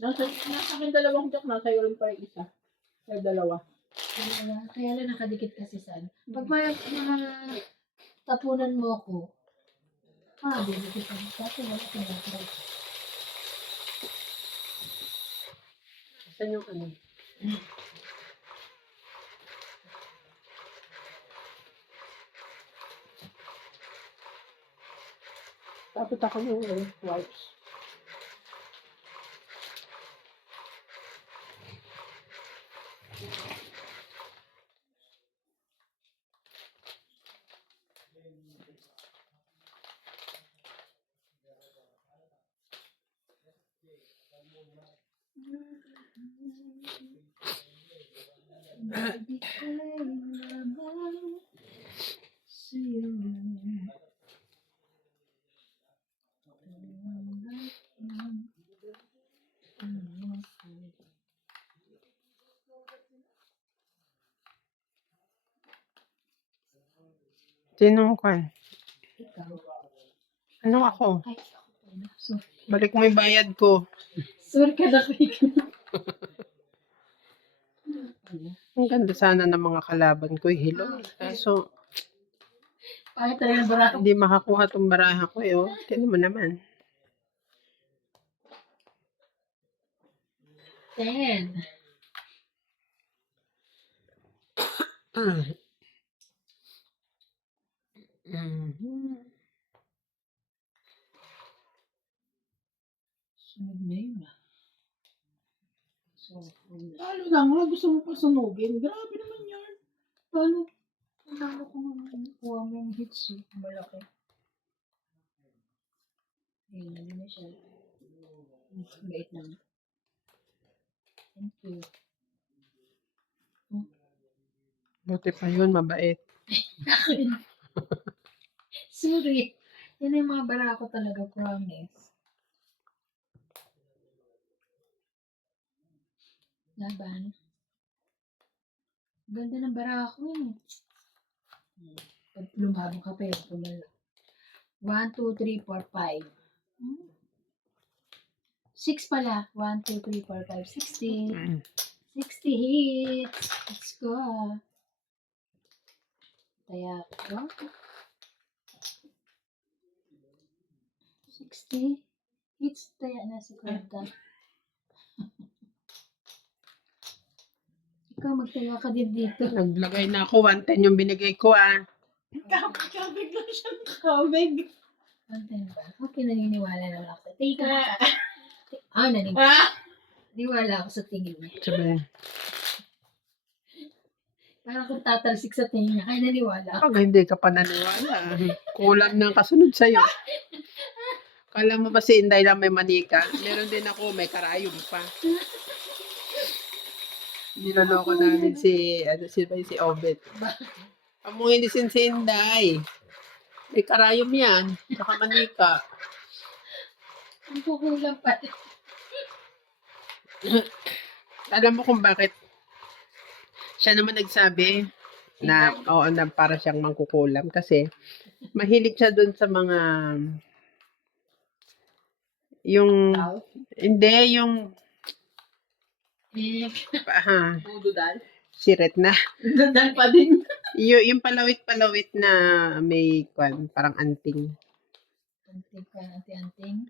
Nasa akin dalawang Jack. Nasa iyo rin pa yung isa. Kaya dalawa. Kaya lang nakadikit kasi sa ano. Pag may mga tapunan mo ko, didikit ako. Kasi wala ka na. Saan yung ano? Tapos ako yung wipes. Sinong kwan? Ikaw. Ano ako? Ay, ako pala. Sorry. Balik mo yung bayad ko. Sorry ka na kay Ang ganda sana ng mga kalaban ko. Hello. Kaso, Pangit talaga ng barato. hindi makakuha tong baraha ko. Eh, oh. Tignan mo naman. 10. Mhm. Sunod na yun So, lalo na nga. Gusto mo pa sunugin. Grabe naman yan. Paano? Paano ko kuha mo yung hits eh? Malaki. Ayun, hindi na siya. Bait naman. Thank you. Buti pa yun, mabait. Sorry. Yan yung mga bara ko talaga, promise. Laban. Ganda ng bara ko eh. Pag lumabang ka pa yun, pumala. 1, 2, 3, 4, 5. 6 pala. 1, 2, 3, 4, 5, 60. Mm. 60 hits. Let's go. Kaya ko. 60 hits. Kaya na si Kwenta. Ikaw, magtaya ka din dito. Naglagay na ako, 110 yung binigay ko ah. Kabig lang siyang kabig. Content ba? Okay, naniniwala naman ako sa tingin. Naniniwala ako sa tingin niya. Sabi, Parang kung tatalsik sa tingin niya, kaya naniwala ako. pag hindi ka pa naniwala, kulang ng kasunod sa'yo. Kala mo ba si Inday lang may manika? Meron din ako, may karayom pa. Niloloko namin si Obet. Amuhin din si Inday. May karayom yan. Saka manika. Ang kukulang pa. Alam mo kung bakit? Siya naman nagsabi na, oo, na para siyang mangkukulam kasi mahilig siya dun sa mga yung hindi yung Bududal. siret na Dudal pa din. yung palawit-palawit na may parang anting. Anting ka, anting-anting.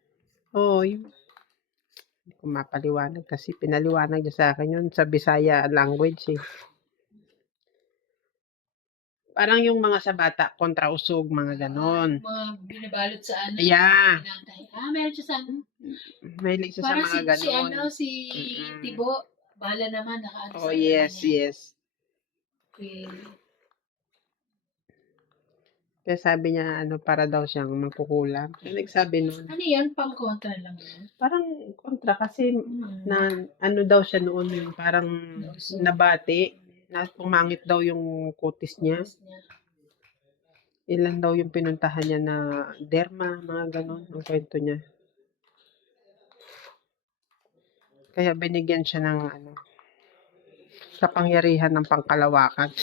Oo, yung hindi ko mapaliwanag kasi pinaliwanag niya sa akin yun sa Bisaya language eh. Parang yung mga sa bata, kontra usog, mga ganon. Mga binabalot sa ano. Yeah. Pinatay. Meron siya sa ano. Mahilig siya sa Parang mga ganon. si Mm-mm. Tibo. Bala naman, nakaano Oh, sa yes, kanya. yes. Okay. Kaya sabi niya, para daw siyang mangkukulam. Kaya nagsabi nun, Ano yan? Pang-kontra lang yun. parang kontra kasi na daw siya noon yung parang nabati na pumangit daw yung kutis niya. Ilan daw yung pinuntahan niya na derma, mga ganon, ang kwento niya. Kaya binigyan siya ng kapangyarihan ng pangkalawakan.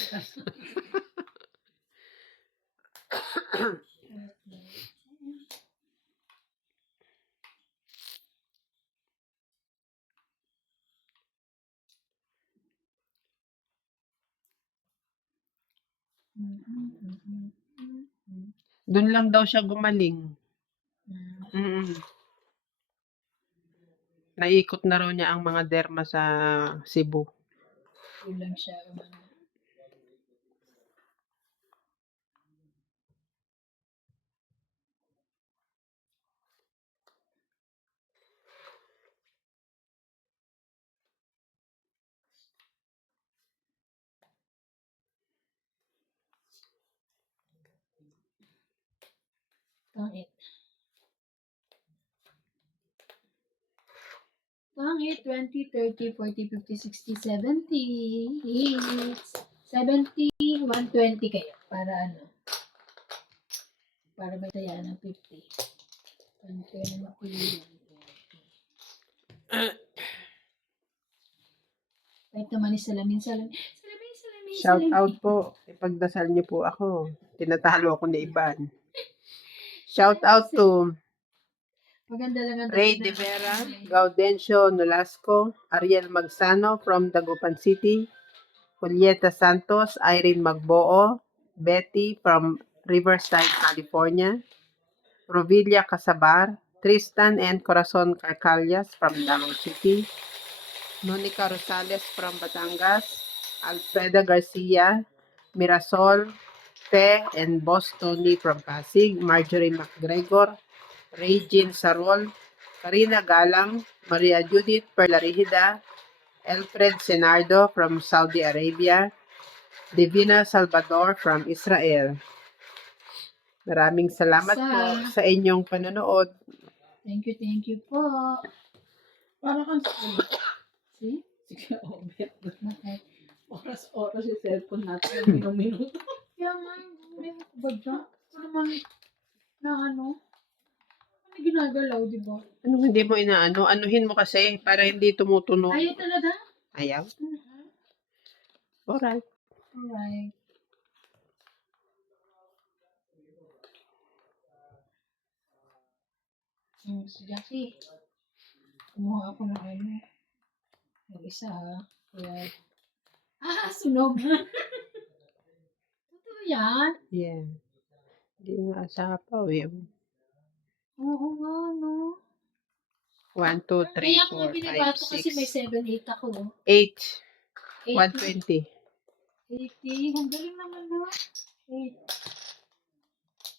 Doon lang daw siya gumaling. Naikot na raw niya ang mga derma sa Cebu. Kulang siya. Pangit. Pangit, 20, 30, 40, 50, 60, 70. Hits. 70, 120 kayo. Para ano? Para may tayaan ng 50. 120. Kahit naman salamin. Shout out po. Ipagdasal niyo po ako. Tinatalo ako ni Iban. Shout out to Maganda lang ang Ray De Vera, Gaudencio Nolasco, Ariel Magsano from Dagupan City, Julieta Santos, Irene Magboo, Betty from Riverside, California, Rovilla Casabar, Tristan and Corazon Carcalias from Davao City, Monica Rosales from Batangas, Alfreda Garcia, Mirasol, Te and Boss Tony from Pasig, Marjorie McGregor, Regine Sarol, Karina Galang, Maria Judith Perlarihida, Alfred Senardo from Saudi Arabia, Divina Salvador from Israel. Maraming salamat po sa inyong panonood. Thank you po. Para kang See? sige, Obet. Bakit? Oras oras yung cellphone natin. Minuto. Kaya nga, hindi mo ba dyan? Ito naman, na ano? Ano ginagalaw, di ba? Ano hindi mo inaano? Anuhin mo kasi para hindi tumutunog. Ayaw talaga? Ayaw? Alright. Alright. Si Jackie, kumuha ako ng ano. Yung isa ha. Kaya, sunog. Totoo yan? Yeah. Hindi nga sapaw eh. Oo nga, no? 1, 2, 3, Kaya ako 4, nga binibato 5, kasi may 6, 7-8 ako. 8. 80. 120. 80. Ang galing naman no? 8.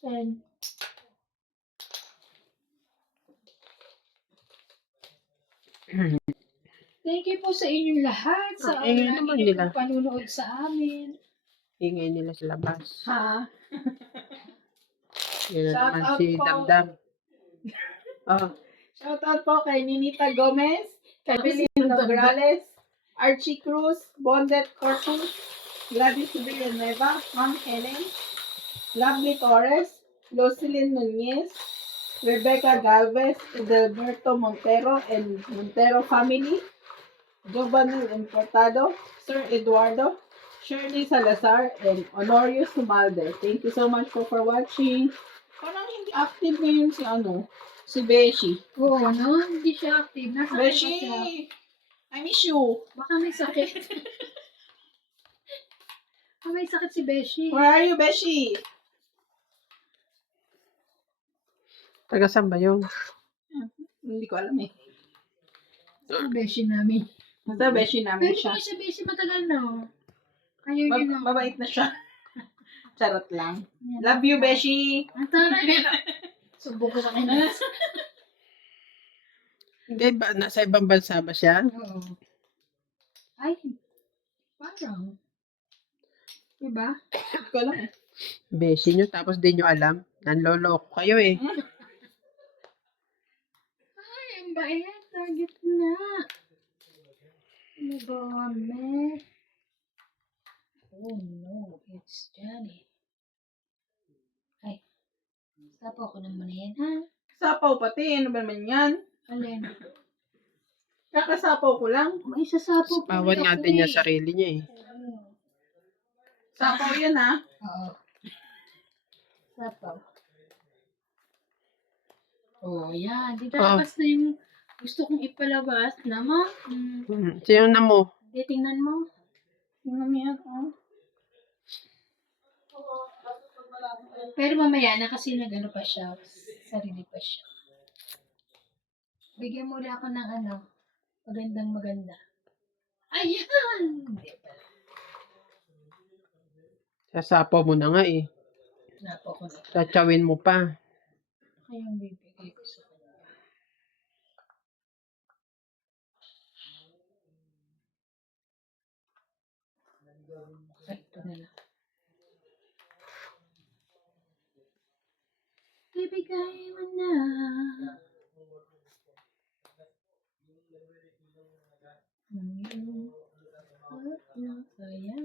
10. Thank you po sa inyong lahat sa ingay lagi naman niyo nila. pong panunood sa amin. Ingay nila sa labas. Ha? Yan na Shout naman out si po. Damdam. Oh, Shoutout po kay Ninita Gomez, kay Belinda Nograles, Archie Cruz, Bondet Corpus, Gladys Villanueva, Ma'am Helen, Lovely Torres, Lucilyn Nunez, Rebecca Galvez, Edelberto Montero and Montero family, Giovanni Importado, Sir Eduardo, Shirley Salazar, and Honorio Sumalde. Thank you so much for watching. Parang hindi active ngayon si Beshi. Oo, no? Hindi siya active. Nasa Beshi, siya. I miss you. Baka may sakit. Baka may sakit si Beshi. Where are you, Beshi? taga saan ba yun? Hindi ko alam eh. Sa Beshi namin. Basta Beshi namin Pero siya. kung siya Beshi matagal na. Ayaw niya na. Mabait na siya. Charot lang. Yan. Love you, Beshi. Ang taray. Subok ko sa kanya. Hindi ba? Nasa ibang bansa ba siya? Oo. Ay, parang. Diba? Hindi ko alam eh. Beshi nyo, tapos di nyo alam. Nanloloko kayo eh. Ay, ang bait. Target na. Ano ba, me? Oh no, it's Johnny. Ay, stop ako naman yan, ha? Sapaw pati. Ano ba naman yan? Alin? Kakasapaw ko lang. May sasapo po Pawan natin niya sarili niya eh. Sapaw yan ha. Oo. Sapaw. Oh, yan. Di tapos na yung gusto kong ipalabas naman. Sino na mo? Di, tingnan mo. Tingnan mo yan. Oh. Pero mamaya na kasi nag-ano pa siya. Sarili pa siya. Bigyan mo ulit ako ng ano. Magandang maganda. Ayan! Hindi pa. Sasapaw mo na nga eh. Napo ko na. Tatsawin mo pa. Kayong bibigay ko sa kanya. Ay, ito na lang. Ibigay mo na. Kaya.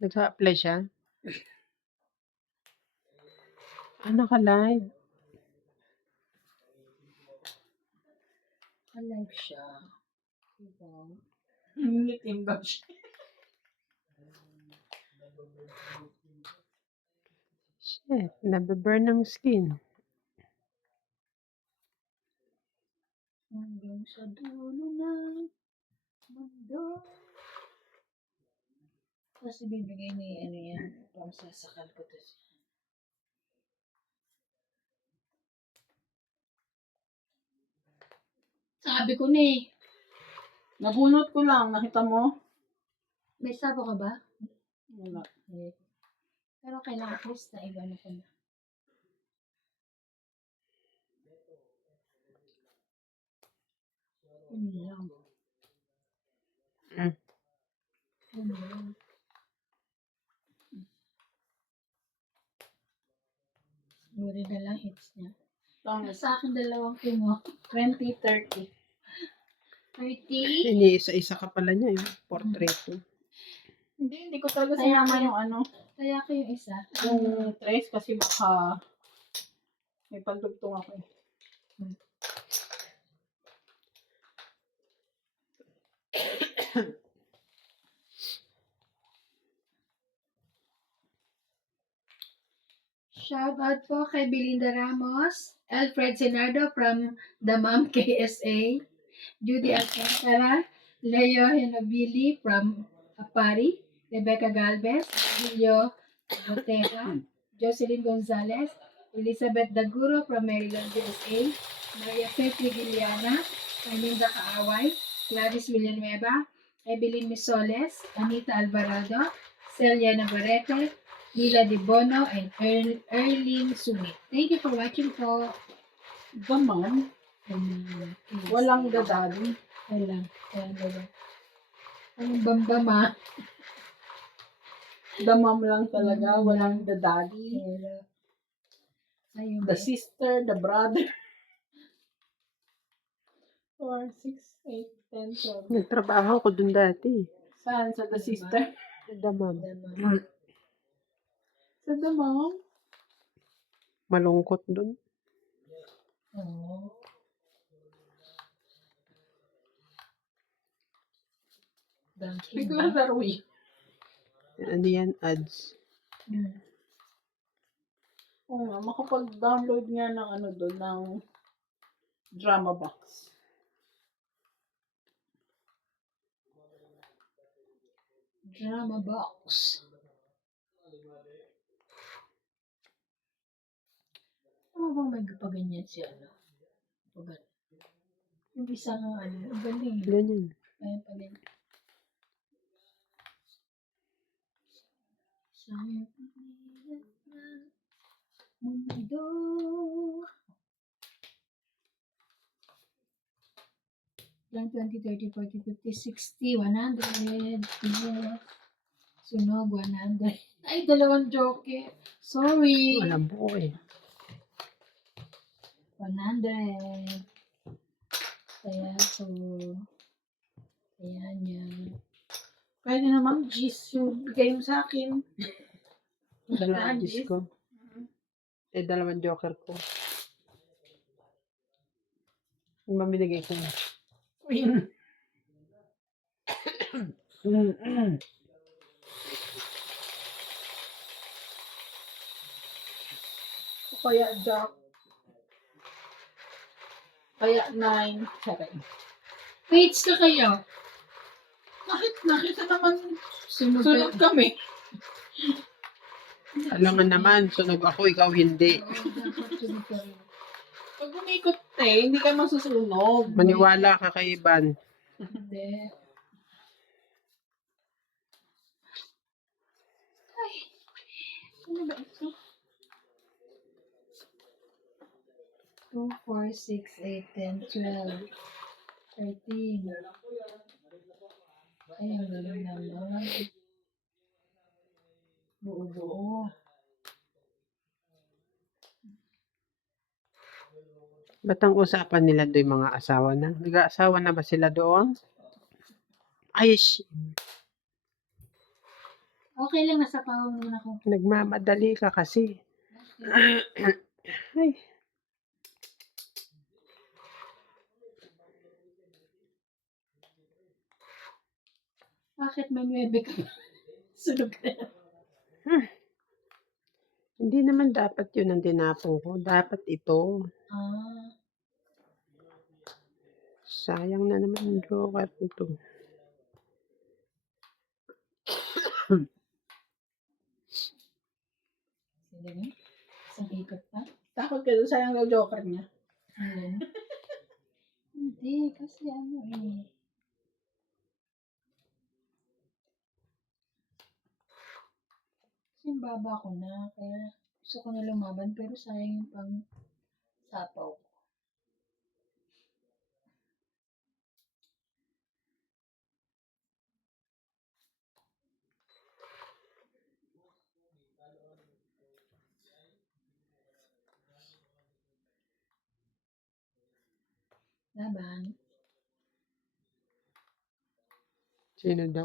Nag-apply siya? Naka-live. Alive siya. Diba? Ngitim daw siya. Shit, nababurn ng skin. Hanggang sa dulo ng mundo. Kasi bibigay ni ano yan. Pang sasakal ko to siya. Sabi ko na eh. Nabunot ko lang. Nakita mo? May sabo ka ba? Wala. Eh. Pero kailangan at least na iba na ko na. Yun lang. Mm. Yun lang. Siguro na lang hits niya. Tama. Sa akin 2 mo. 2030. 30. Iniisa-isa ka pala niya yung portrait. Hindi ko talaga Kaya sinama nga- yung ano, Kaya ko yung isa. yung tres kasi baka may pagdugtong ako eh. Shout out po kay Belinda Ramos, Alfred Senardo from the Mom KSA, Judy Alcantara, Leo Henobili from Apari, Rebecca Galvez, Julio Botega, Jocelyn Gonzalez, Elizabeth Daguro from Maryland, USA, Maria Petri Giliana, Erlinda Kaaway, Gladys Villanueva, Evelyn Misoles, Anita Alvarado, Celia Navarrete, Mila Di Bono, and Erling Sumit. Thank you for watching po. Gaman, walang dadali. Walang. Ang bambama. Damam lang talaga, walang dadali. Ayun. The sister, the brother. 4, 6, 8, 10, 12. Nagtrabaho ko dun dati. Saan? Sa the sister? Damam. Sa the mom? Malungkot dun. Oo. Bigla Darwi. Ano yan? Ads. Oo nga, makapag-download nga ng ano doon, ng drama box. Drama box. Ano bang magpaganyan siya, ano? Pag yung isang, ano, ang galing. Ganyan. Ayan pa din. Isang pagnilat ng mundo. Lang 20, 30, 40, 50, 60, 100. Sunog, 100. Ay, dalawang joke. Sorry. Walang buo eh. 100. Kaya, so, ayan yan. Pwede naman, G's yung bigay mo sa akin. Dalawang Diyos ko. Dalawang joker ko. Yung mamilagay ko. Queen. O kaya Jack. Kaya 9. Sorry. Fates ka kayo. Nakita naman, Sunod sunod kami. Alangan naman, sunog ako, ikaw hindi. Dapat sunod ka rin. Pag umikot hindi ka masusunog. Maniwala ka kay Ivan. Hindi. Ay, ano ba ito? 2, 4, 6, 8, 10, 12, 13. Ay, ang galing naman. Buo-buo. Ba't ang usapan nila doon mga asawa na? Nag-aasawa na ba sila doon? Ay, Okay lang, nasa pawang muna ko. nagmamadali ka kasi. Ay, Bakit may 9 ka ba? Sunog na. hindi naman dapat yun ang tinapong ko. Dapat ito. Ah, Sayang na naman yung joker ito. sige na. Isang ikot pa. Takot ka doon, sayang daw joker niya. Ayan. Hindi, kasi ano eh. Kasi yung baba ko na, kaya gusto ko na lumaban, pero sayang yung pang sapaw ko. Laban. Sino daw?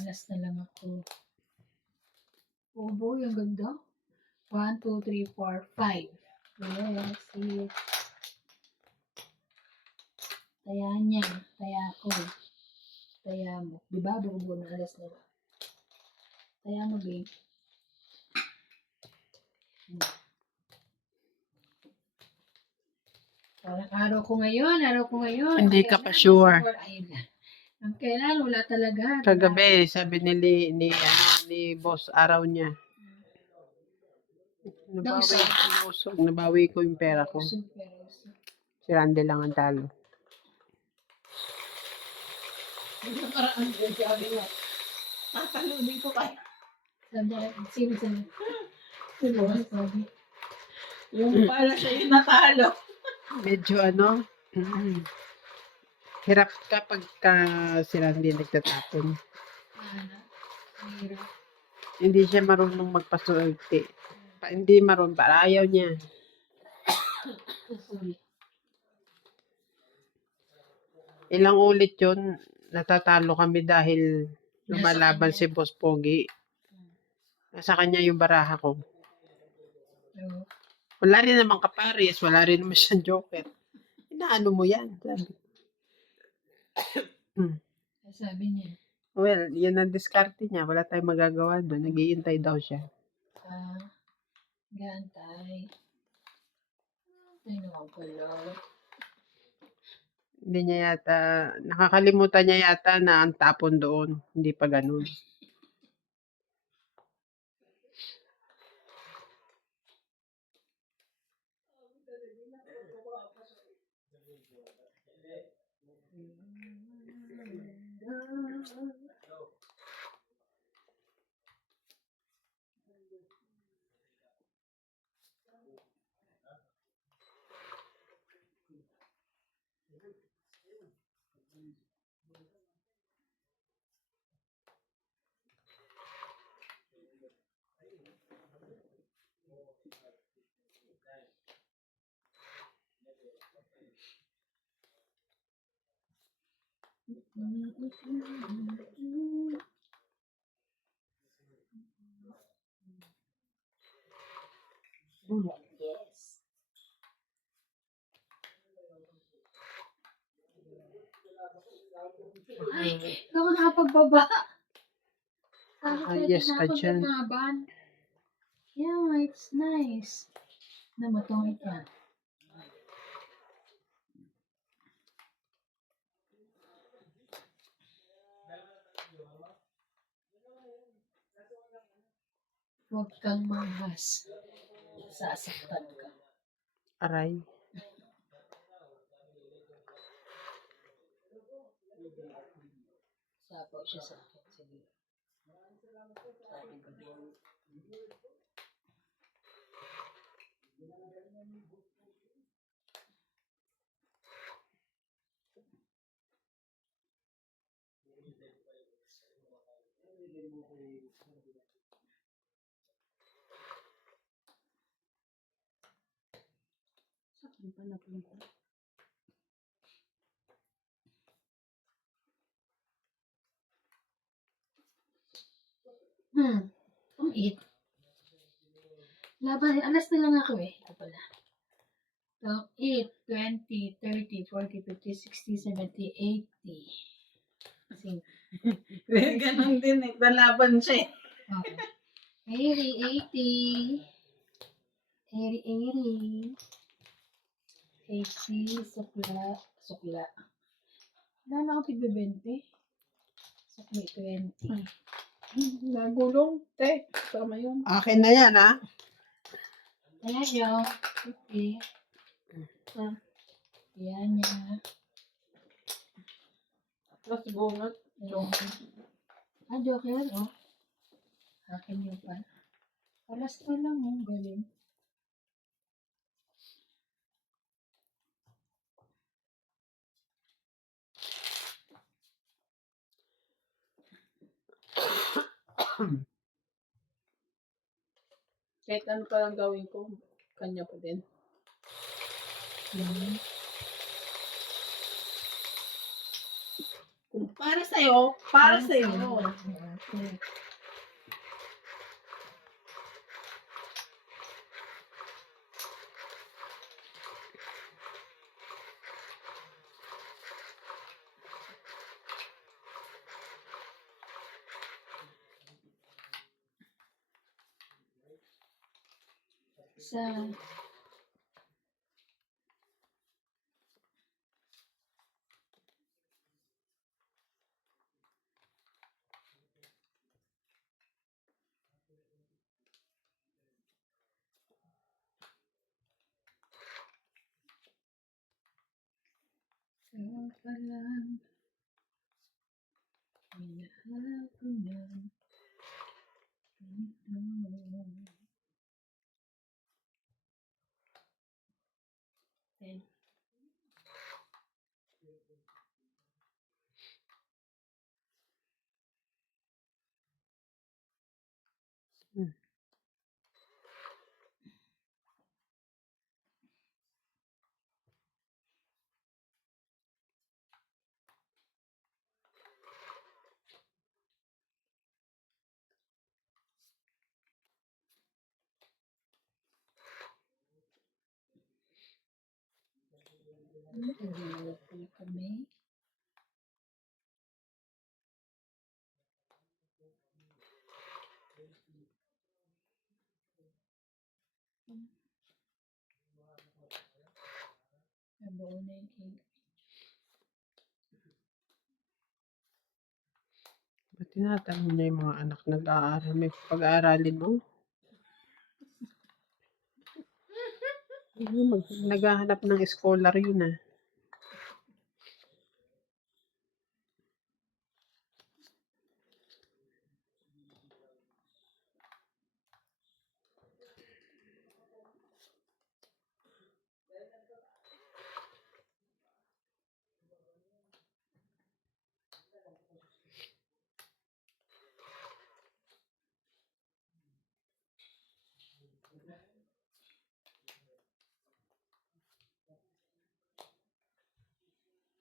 Alas na lang ako. Oh boy, ang ganda. 1, 2, 3, 4, 5. Yes, 6. Taya niya. Taya ko. Taya mo. Diba? Buo na alas na lang. Taya mo, babe. Parang araw ko ngayon. Hindi Ang ka pa kailan, sure. Ayun na. Ang kailan, wala talaga. Kagabi, sabi ni boss, araw niya. Nabawi ko yung pera ko. Super. Si Randy lang ang talo. Yung paraan din sabi mo. Tataludin ko kayo. Sino? Sino ba sabi? Yung pala siya yung natalo. Medyo hirap kapag si Randy nagtatapon. Mahirap. Hindi siya marunong magpasulte. Hindi marunong, para ayaw niya. Ilang ulit yun, natatalo kami dahil lumalaban si Boss Pogi. Nasa kanya yung baraha ko. So, Wala rin naman kapares, wala rin naman siyang joker. Inaano mo yan? sabi niya, Well, yun ang diskarte niya. Wala tayong magagawa doon. Nag-iintay daw siya. gantay. Ay, naman pala. Hindi niya yata, nakakalimutan niya yata na ang tapon doon. Hindi pa ganun. Yes. Ay, ikaw nakapagbaba. Yes ka dyan. Yeah, it's nice. Namatong ito. Huwag kang manghas. Sasaktan ka. Aray. Sapaw siya sa akin. Sige. Sabi ko din. Saan pa napunta? Ang it. Laban, alas na lang ako eh. Ito pala. So, 8, 20, 30, 40, 50, 60, 70, 80. Kasi, Ganon din eh. Nalaban siya eh. okay. 80. 80. 80. Sukla. Wala na ako tigbe-20. Sukli 20. Nagulong. Te, sama yun. Akin na yan, ha? Ayan yun. 50. Ayan niya. Tapos bunot. Joker, oh. Akin yung pan. Alas na lang, oh. Galing. Kahit ano pa lang gawin ko, kanya pa din. Para sa'yo, para sa'yo. Okay. Sa ikaw pa lang, minahal ko na ito. Ten. Nag-iwalay pala kami. Nabuo na yung cake. Ba't tinatanong niya yung mga anak nag-aaral? May pag-aaralin mo? Naghahanap ng scholar yun ah.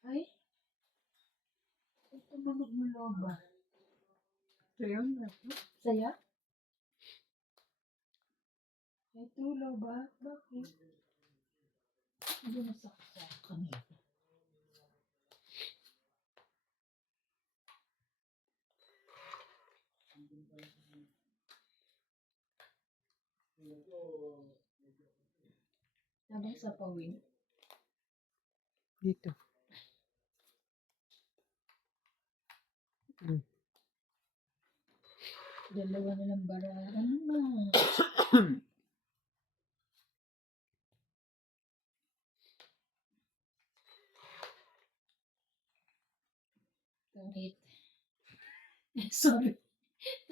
Ay, ito manog mo loba. Sa'yo na. Saya? Ito loba. Bakit? Hindi nasaksak kanina. Habang sa pawin. Dito. Dalawa na lang bara. Ano na? Kahit. Sorry.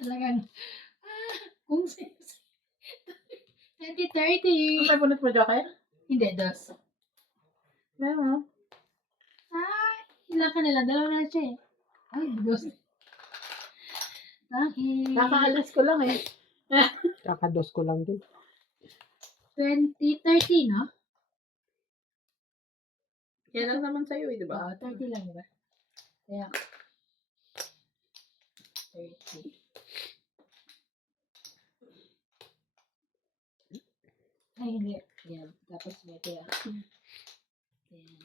Talagang. Kung 2030. Ang bunot mo, Joker? Hindi, dos. Meron. Ilan ka nila? Dalawa na siya eh. Ay, dos. Dahil. Nakaalas ko lang eh. Kakados ko lang din. 2030, no? Yan lang naman sa'yo eh, di ba? Oo, 30 lang, diba? Kaya. 30. Ay, hindi. Yan. Tapos may kaya. Yan.